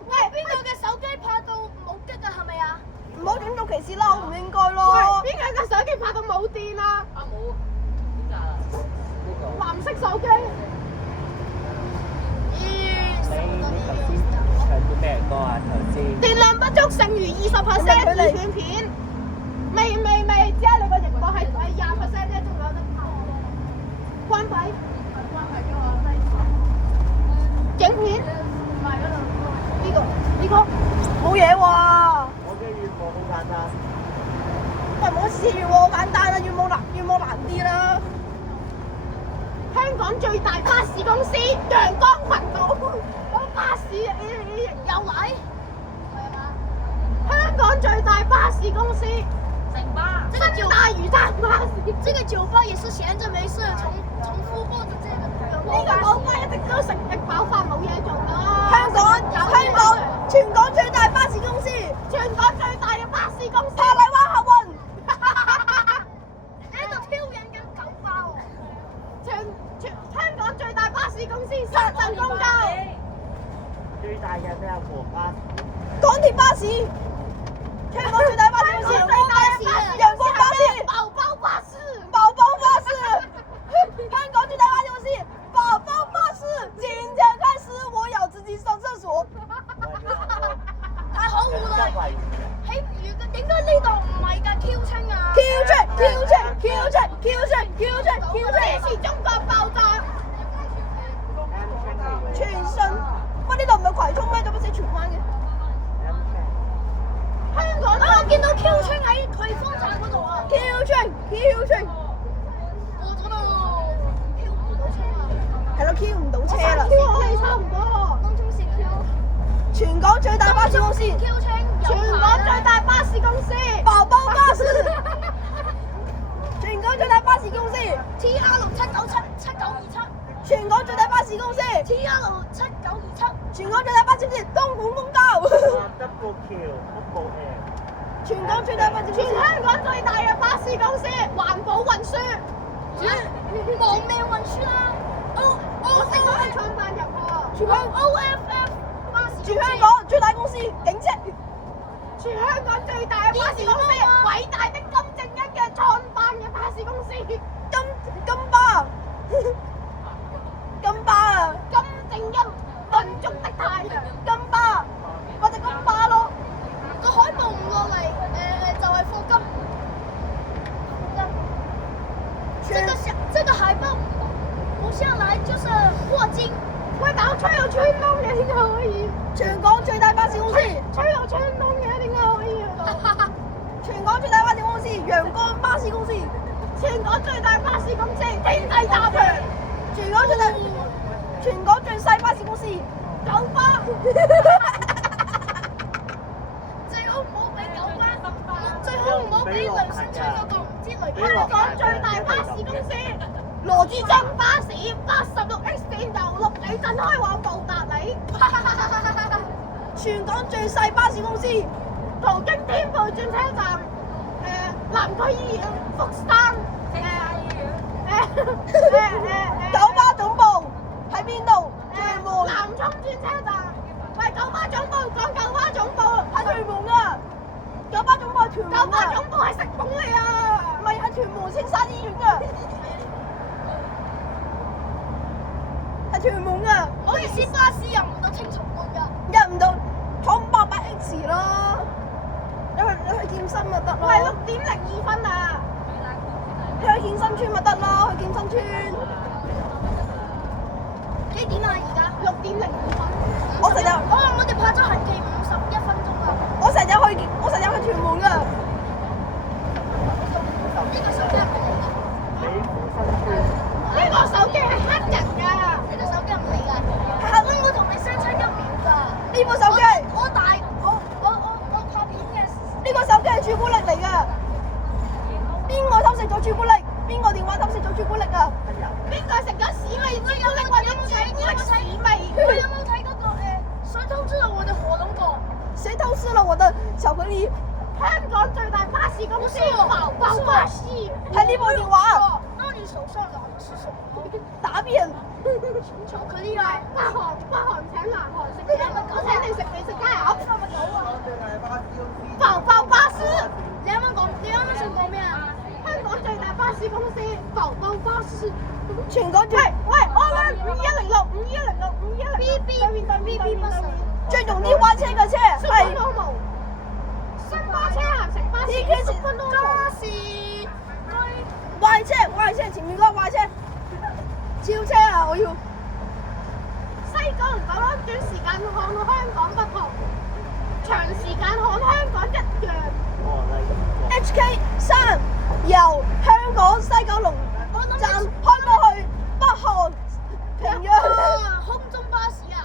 喂，邊個嘅手機拍到冇擊啊？係咪啊？唔好點到歧視啦，我唔應該咯。邊個嘅手機拍到冇電啊？冇。點解啊？藍色手機。你頭先唱咗咩歌啊？頭先電量不足，剩餘20%二斷片。未，只係你個熒幕係20%啫，仲有得拍。關閉。影片。呢個冇嘢喎。我嘅願望好簡單。喂，唔好試願望好簡單啦，願望難啲啦。香港最大巴士公司陽光頻道，巴士又嚟。香港最大巴士公司，城巴，這個酒大嶼山巴士。這個酒吧也是閒着沒事，重複播着這個。呢個老闆一直都食力飽飯冇嘢做㗎。香港全港最大巴士公司，全港最大嘅巴士公司。珀麗灣客運。你喺度挑釁緊九巴喎。香港最大巴士公司深圳公交。最大嘅咩啊？國巴。港鐵巴士。香港最大巴士公司。陽光巴士。寶寶巴士。寶寶巴士。香港最大巴士公司。寶寶巴士。今天開始我要自己上廁所。太可惡啦！喺點解呢度唔係㗎 Q 青啊 ？Q 青，支持中國爆炸。全信，喂呢度唔係葵涌咩？做乜寫荃灣嘅？香港我見到 Q 青喺葵芳站嗰度啊！ Q 青。過咗都 Q 唔到車啦。 Q 我哋差唔多喎。東涌市 Q。全港最大巴士公司， Q 青。全港最大巴士公司，寶寶巴士。全港最大巴士公司 TR7977927。全港最大巴士公司 TR77927。全港最大巴士公司東莞公交。 double Q double L 全港最大巴士公司，全香港最大嘅巴士公司環保運輸。亡命運輸啦。我識咗係創辦人喎。全香 OFF 巴士公司。全香港最大公司警車。全香港最大嘅巴士公司，偉大的金正恩嘅創辦嘅巴士公司。金巴。金巴啊！金正恩民族的太陽。金巴，我哋金巴咯。個海報唔落嚟，就係課金。這個海報不下來就是霍金。喂，但我吹有穿窿嘅點解可以？全港最大巴士公司，吹有穿窿嘅點解可以啊？全港最大巴士公司陽光巴士公司，全港最大巴士公司天際集團。全港最細巴士公司九巴。最好唔好俾九巴，最好唔好俾梁生昌嗰個唔知雷。香港最大巴士公司羅志祥巴士86X 線由陸地鎮開往布達里。全港最細巴士公司途經天父轉車站、南區醫院、福山、九巴總部喺邊度？屯門。南涌轉車站。喂，九巴總部講九巴總部喺屯門啊！九巴總部喺屯門啊！九巴總部係食捧嚟啊！唔係喺屯門青山醫院啊！喺屯門啊！我意思巴士入唔到青松觀㗎。入唔到通800X 咯，你去健身咪得咯。喂，6.02分啊！你去健身村咪得咯，去健身村。幾點啊？而家6.02分。我成日我哋拍咗行期51分鐘啦。我成日去屯門㗎。呢個手機係咪你㗎？你附身圈呢個手機係黑人㗎。呢個手機係唔係你㗎？我同你相差1秒㗎。呢部手機，我拍片嘅。呢個手機係朱古力嚟㗎。邊個偷食咗朱古力？邊個電話偷食咗朱古力啊？邊個食咗屎味朱古力或者朱古力屎味？你有冇睇嗰個誰偷吃了我的火龍果？誰偷吃了我的巧克力？香港最大巴士公司寶寶巴士。係呢部電話。那你手上拿的是什麼？打邊。巧克力啊！北韓請南韓食雞，我請你食美食雞鴨。寶寶巴士。你啱啱想講咩啊？香港最大巴士公司寶寶巴士。全港最喂，我啦5106 B 巴士。最容易壞車嘅車係新巴車行城巴士。巴士。壞車，前面嗰個壞車，超車啊！我要西九龍走廊短時間看香港不同，長時間看香港一樣。HK3由香港西九龍站開過去北韓平壤。空中巴士啊！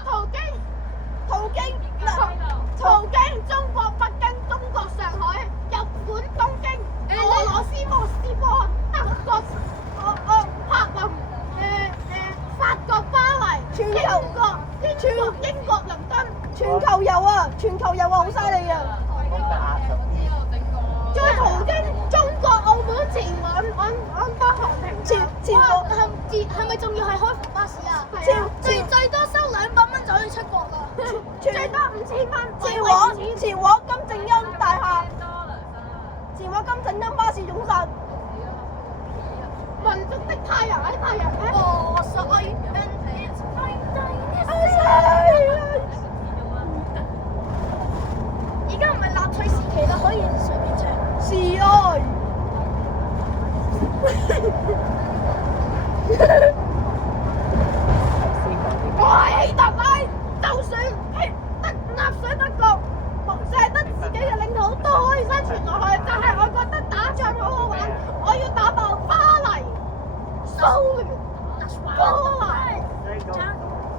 途經中國北京、中國上海、日本東京、俄羅斯莫斯科、德國柏林、法國巴黎、英國倫敦，全球遊啊，好犀利啊！再途經中國澳門前往北韓平壤。係咪仲要係開篷巴士啊？最多收200蚊就可以出國啦。最多5000蚊。前往金正恩大廈，前往金正恩巴士總站。民族的太陽喺太陽咧。而家唔係納粹時期啦，可以隨便唱。是愛。我係希特拉，就算納粹德國捨得自己嘅領土都可以生存落去，但係我覺得打仗好好玩，我要打爆巴黎、蘇聯、波蘭。仲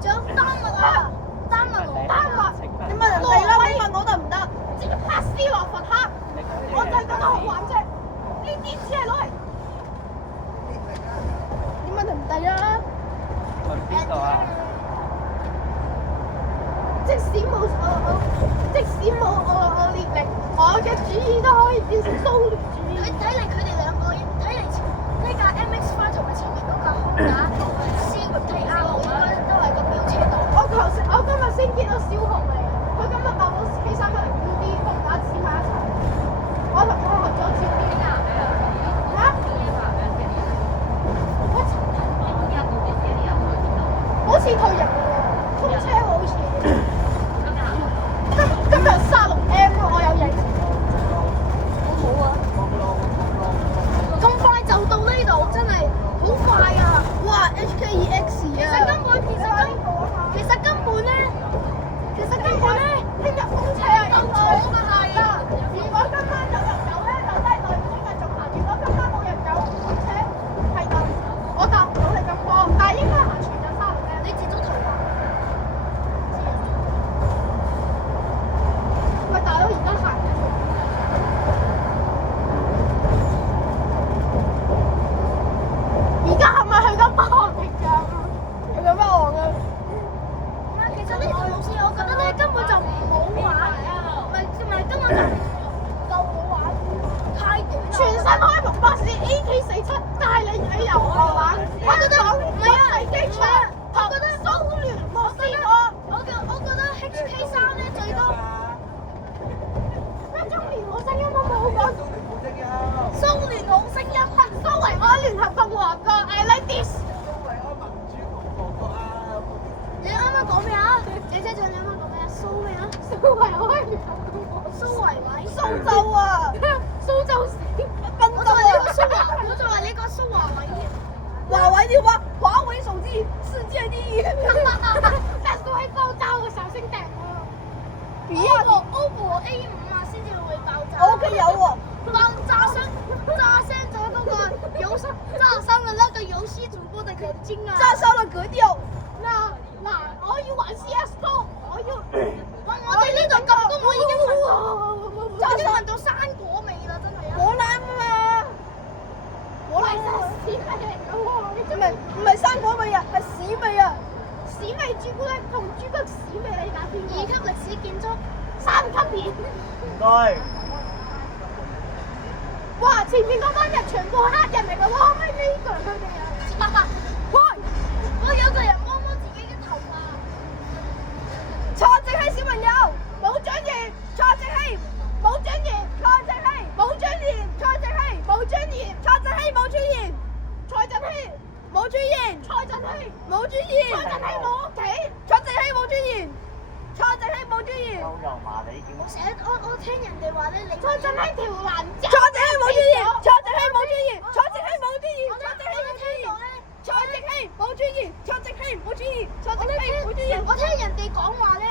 有丹麥啊，丹麥，你問人哋啦，你問我得唔得？知唔知帕斯洛伐克？我就係覺得好玩啫，呢啲只係攞嚟。點解就唔抵啊？問邊個啊？即使冇我列寧，我嘅主意都可以變成蘇聯主義。睇嚟佢哋兩個，睇嚟呢架 MX5 同埋前面嗰架空架 C6TR 應該都係個飆車度。我今日先見到小紅嚟，佢今日帶到 P310UD 空架黐埋一齊。我同佢合咗照片啊！好似退役喎，通車好似。今日36M 我有影。好啊！咁快就到呢度，真係好快啊！哇 HK2X 啊！其實根本咧，聽日通車啊！夠坐㗎係。如果今晚有人走咧，就真係代表聽日仲行；如果今晚冇人走，通車係咁。我答唔到你咁多，但係應該行全日36M。你截咗圖啊？喂，大佬而家行緊。而家係咪去緊北韓平壤啊？去緊北韓啊！其實呢條路線我覺得咧根本就唔好玩，唔係根本就唔夠好玩，太短啦。全新開篷巴士 AK47帶領旅遊遊玩，我覺得唔係啊，機場我覺得蘇聯莫斯科。我覺得 HK3咧最多一中年好聲音都冇講。蘇聯好聲音，蘇維埃聯合共和國 I like this。你啱啱講咩啊？姐姐，你啱啱講咩啊？蘇咩啊？蘇維埃聯合共和國。蘇維維。蘇州啊！蘇州市。我就話你個蘇華，我就話你個蘇華偉添。華為電話，華為手機世界第一。但是會爆炸喎，小心點喎。OPPO A5啊，先至會爆炸。我屋企有喎。爆炸聲咗嗰個炸傷了那個遊戲主播的眼睛啊！炸傷了格調。嗱，我要玩 CS:GO，我哋呢度咁高，我已經聞到生果味啦，真係啊！果籃啊嘛，果籃屎味嚟嘅喎，唔係生果味啊，係屎味啊，屎味朱古力同朱古力屎味你揀邊個？ 2級歷史建築3級片。唔該。哇！前面嗰班人全部黑人嚟㗎，可唔可以呢句佢哋啊？喂！我有個人摸摸自己嘅頭髮。坐正氣小朋友，冇尊嚴，坐正氣，冇尊嚴，坐正氣，冇尊嚴，坐正氣，冇尊嚴，坐正氣，冇尊嚴，坐正氣，冇尊嚴，坐正氣，冇尊嚴，坐正氣冇屋企，坐正氣冇尊嚴，坐正氣冇尊嚴。歐遊麻利叫乜？我聽人哋話咧，你坐正氣條欄坐正氣冇尊嚴，坐正氣冇尊嚴，坐正氣冇尊嚴，坐正氣冇尊嚴。坐正氣冇尊嚴，坐正氣冇尊嚴，坐正氣冇尊嚴。我聽人哋講話咧，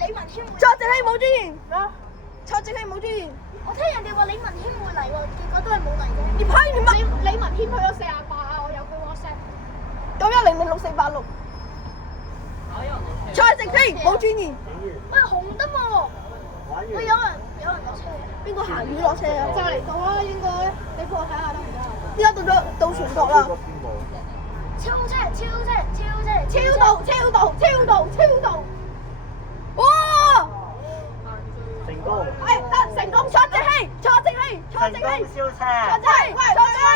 李文謙會。坐正氣冇尊嚴啊！坐正氣冇尊嚴。我聽人哋話李文謙會嚟喎，結果都係冇嚟嘅。你批你乜？李文謙去咗48啊！我有佢 WhatsApp。91006486。坐正氣冇尊嚴。喂，紅燈喎！喂，有人落車。邊個行魚落車啊？就嚟到啦，應該。你幫我睇下得唔得啊？依家到全國啦。超車！超到！哇！成功。得成功，坐正氣，坐正氣。成功燒車。坐正氣，坐正氣，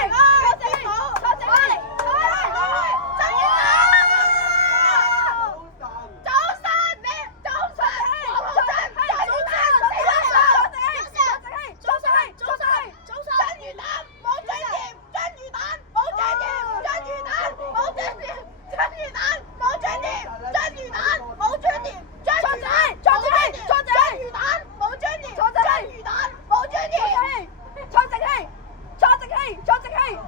坐正氣。終於到！早晨，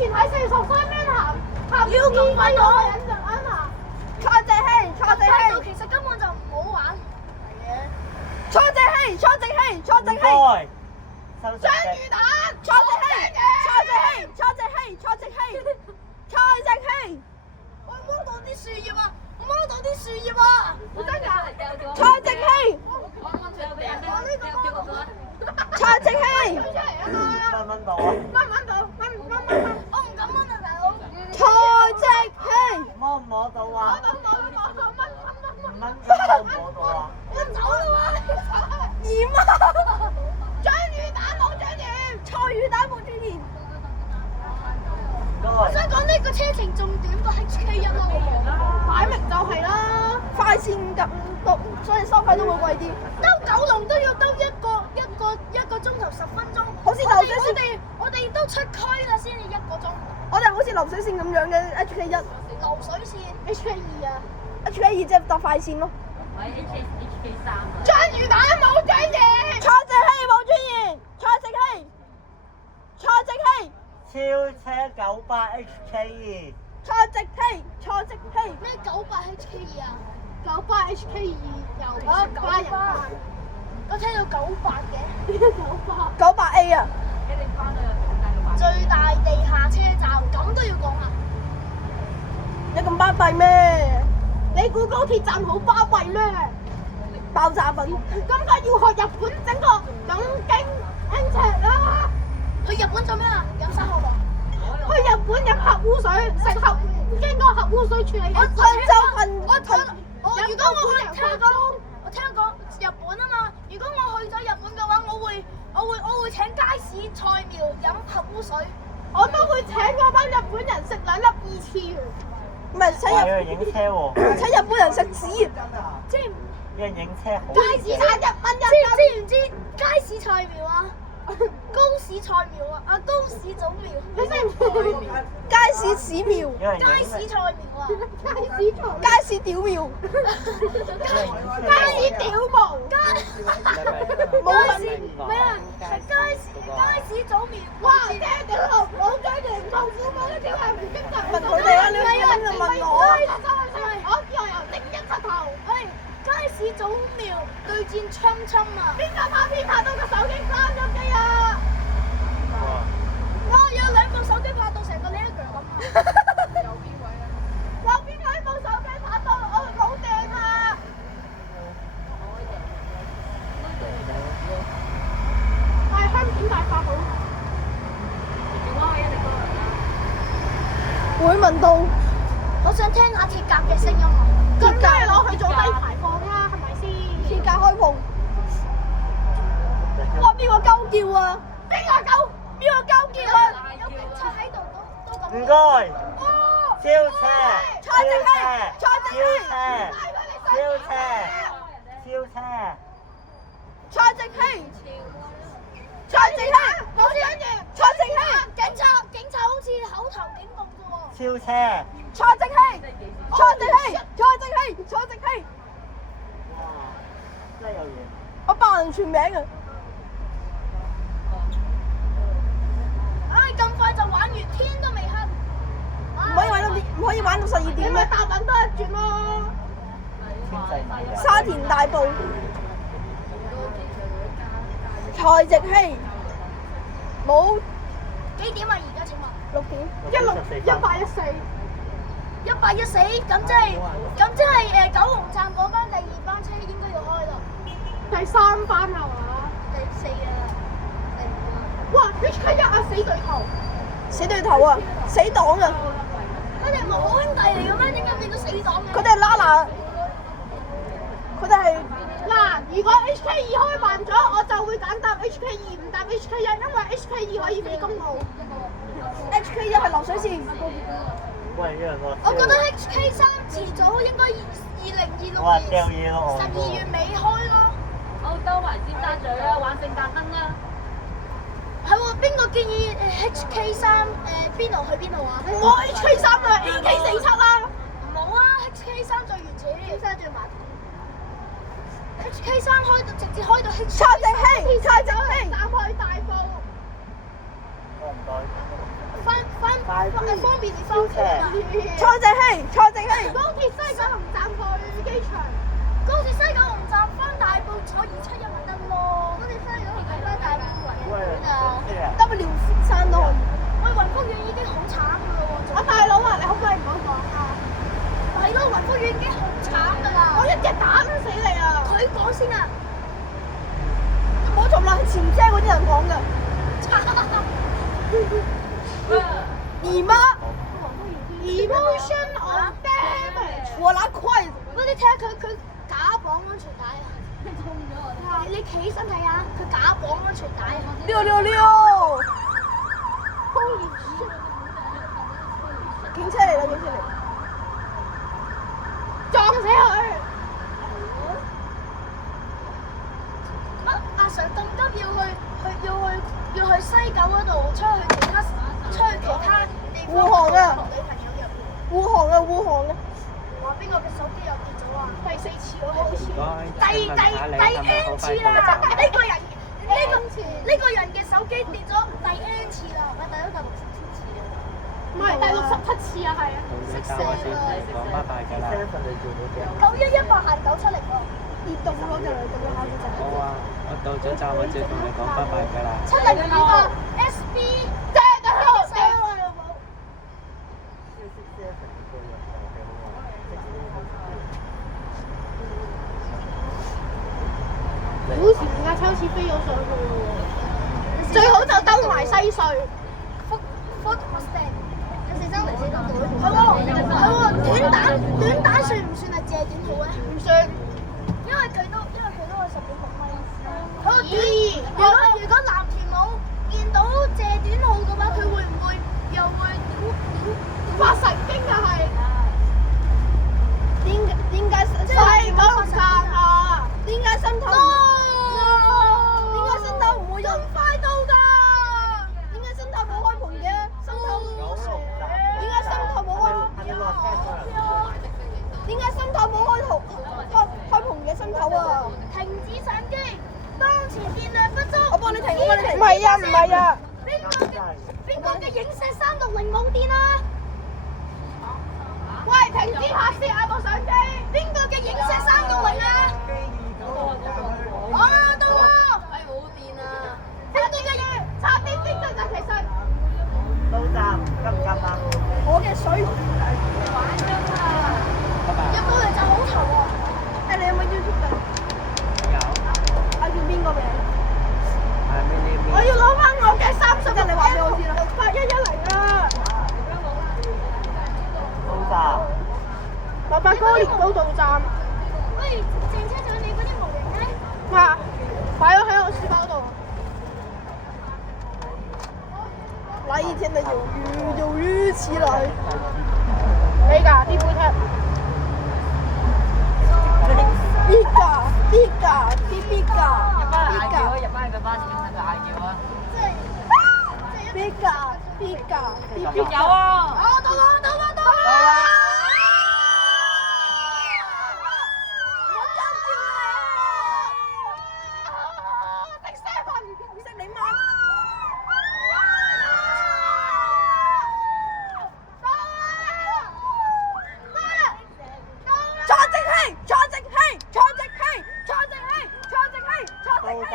前喺43蚊行要咁快到嘅印象啊！坐直氣，坐直氣，其實根本就唔好玩。坐直氣，坐直氣，坐直氣。該收章聲。魚蛋，坐直氣，坐直氣，坐直氣，坐直氣，坐直氣，我摸到啲樹葉啊！我摸到啲樹葉啊！我真㗎，坐直氣，我啱啱掉掉個個。坐直氣，蚊蚊到啊！我唔敢掹啊，大佬！坐直氣，摸唔摸到啊？我蚊咁摸唔摸到啊？走啦喎！鹽啊！章魚蛋冇章魚，錯魚蛋冇專業。該想講呢個車程仲短過 HK1咯，擺明就係啦，快線入到，所以收費都會貴啲。兜九龍都要兜一個鐘頭10分鐘。好似流水線我哋都出區啦，先至1個鐘。我哋好似流水線咁樣嘅 HK1、流水線 HK2啊， HK2即係搭快線咯。我係 HK3啊。章魚蛋冇專業，坐直氣冇專業，坐直氣，坐直氣，超車98 HK2。坐直氣，坐直氣。咩98 HK2 啊98 HK2 又啊98人班，我聽到98嘅。 98A 啊！一定翻去大陸玩。最大地下車站，咁都要講啊！你咁巴閉咩？你估高鐵站好巴閉咩？爆炸品，咁梗要學日本整個東京 N 赤啦！去日本做咩啊？飲沙可樂。去日本飲核污水，食核經過核污水處理嘅澳洲份。如果我去聽講，我聽講日本啊嘛。如果我去咗日本嘅話，我會請街市菜苗飲核污水。我都會請嗰班日本人食2粒2次元。唔係請哇！有人影車喎。請日本人食紙。知唔有人影車好。街市賺1蚊一斤。知唔知街市菜苗啊？高市菜苗啊！高市早苗。你識唔識？街市屎苗。有人街市影菜苗啊！街市屌苗。街市屌毛。冇咩啊？係街市早苗。哇！聽屌毛冇張年唔同父母一條係唔經常問佢哋啊！你咁就問我啊！我叫由正一出頭。喂，街市早苗對戰侵侵啊！邊個拍片拍到個手機關咗機啊？我有2部手機拍到成個呢一腳咁啊！右邊嗰部手機拍到我好正啊！但係香片大發好。會聞到。我想聽下鐵甲嘅聲音啊！咁梗係攞去做低排放啦，係咪先？鐵甲開篷。哇！邊個鳩叫啊？邊個鳩叫啊？有警察喺度都咁。唔該。哦！超車。坐直氣，坐直氣。超車。超車。坐直氣。坐直氣。冇專業。坐直氣。警察好似口頭警告嘅喎。超車。坐直氣。坐直氣。坐直氣。坐直氣。哇！真係有嘢。我爆人全名啊！唉，咁快就玩完，天都未黑。唔可以玩到12點咩？搭緊多一轉咯。沙田大埔。坐直氣。冇幾點啊？而家請問6點。1814。 1814，咁即係九龍站嗰班第2班車應該要開啦。第3班係嘛？第4啊，第5啊。哇！HK1啊，死對頭！死對頭啊！死黨啊！佢哋唔係好兄弟嚟嘅咩？點解變咗死黨嘅？佢哋係拉拉。佢哋係嗱，如果 HK2開慢咗，我就會揀搭 HK2，唔搭 HK1，因為 HK2可以飛公路。HK1係流水線。喂，有人話。我覺得 HK3遲早應該2026哇！掉年嘢咯12月尾開咯。澳洲環尖沙咀啦，玩聖誕燈啦。係喎，邊個建議HK3邊度去邊度啊？我 HK3啊，AK47啦。唔好啊 ，HK3 最原始，HK3 最慢。HK3開到直接開到 HK。坐直氣，坐直氣。站去大埔。唔該。翻快啲，方便你翻屋企啊嘛。坐正氣，坐正氣。高鐵西九龍站去機場，高鐵西九龍站翻大埔坐271咪得咯。高鐵西九龍站翻大埔喂，係啊， W 山都可以。喂，雲福苑已經好慘噶咯喎。啊大佬啊，你可唔可以唔好講啊？係咯，雲福苑已經好慘噶啦。我一隻打死你啊！佢講先啊。唔好嘈啦，係前車嗰啲人講㗎。姨媽 ，emotion of damage，我拿筷子。喂，你睇下佢假綁安全帶啊！你企起身睇下，佢假綁安全帶啊666，警車嚟啦，警車嚟，撞死佢！乜阿 Sir 咁急要去西九嗰度出去其他地方護航啊同女朋友入面？護航啊，護航啊！話邊個嘅手機又跌咗啊？第4次咯，好似。唔該，請問下你係咪好 N 次快啦！到？呢個人嘅手機跌咗第 N 次啦，咪第67次啊！唔係第67次啊，係啊。到咗站我先同你講拜拜㗎啦。 7你做到嘅。 9118係970喎。跌動咯，就嚟到咗考試站。好啊，我到咗站我先同你講拜拜㗎啦。 702 SB 正啊！好似而家超市飛咗上去喎。最好就兜埋西隧。Ford Mustang 有430到隊。係喎，短蛋算唔算係借短號咧？唔算。因為佢都係10.6米。好如果藍田佬見到借短號嘅話，佢會唔會又會發神經啊係。點解西九龍站啊？點解新頭？點解新頭唔會咁快到㗎？點解新頭冇開盤嘅？新頭點解新頭冇開盤嘅？點解新頭冇開盤嘅新頭啊？停止上機，當前電量不足。我幫你停，我幫你停。唔係啊，唔係啊。邊個嘅影石360冇電啊？喂，停止拍攝啊！我上機。邊個嘅影石360啊？啊，到喎！係冇電啊！邊個嘅影？插電邊個就其實到站急唔急啊？我嘅水。拜拜。入到嚟就好嘈喎。誒，你有冇 YouTube 㗎？有。啊，叫邊個名？係咩呢邊？我要攞翻我嘅30日，你話俾我知啦。8110啊！到站。落翻哥連高道站。喂，鄭車長，你嗰啲模型咧？啊，擺咗喺我書包度。那一天的有日期來。你㗎啲杯踢。Bigga，入翻去個巴士咁大叫啊！ Bigga，有啊！到啦！我跟住你。食7唔食你媽。坐直氣。到站。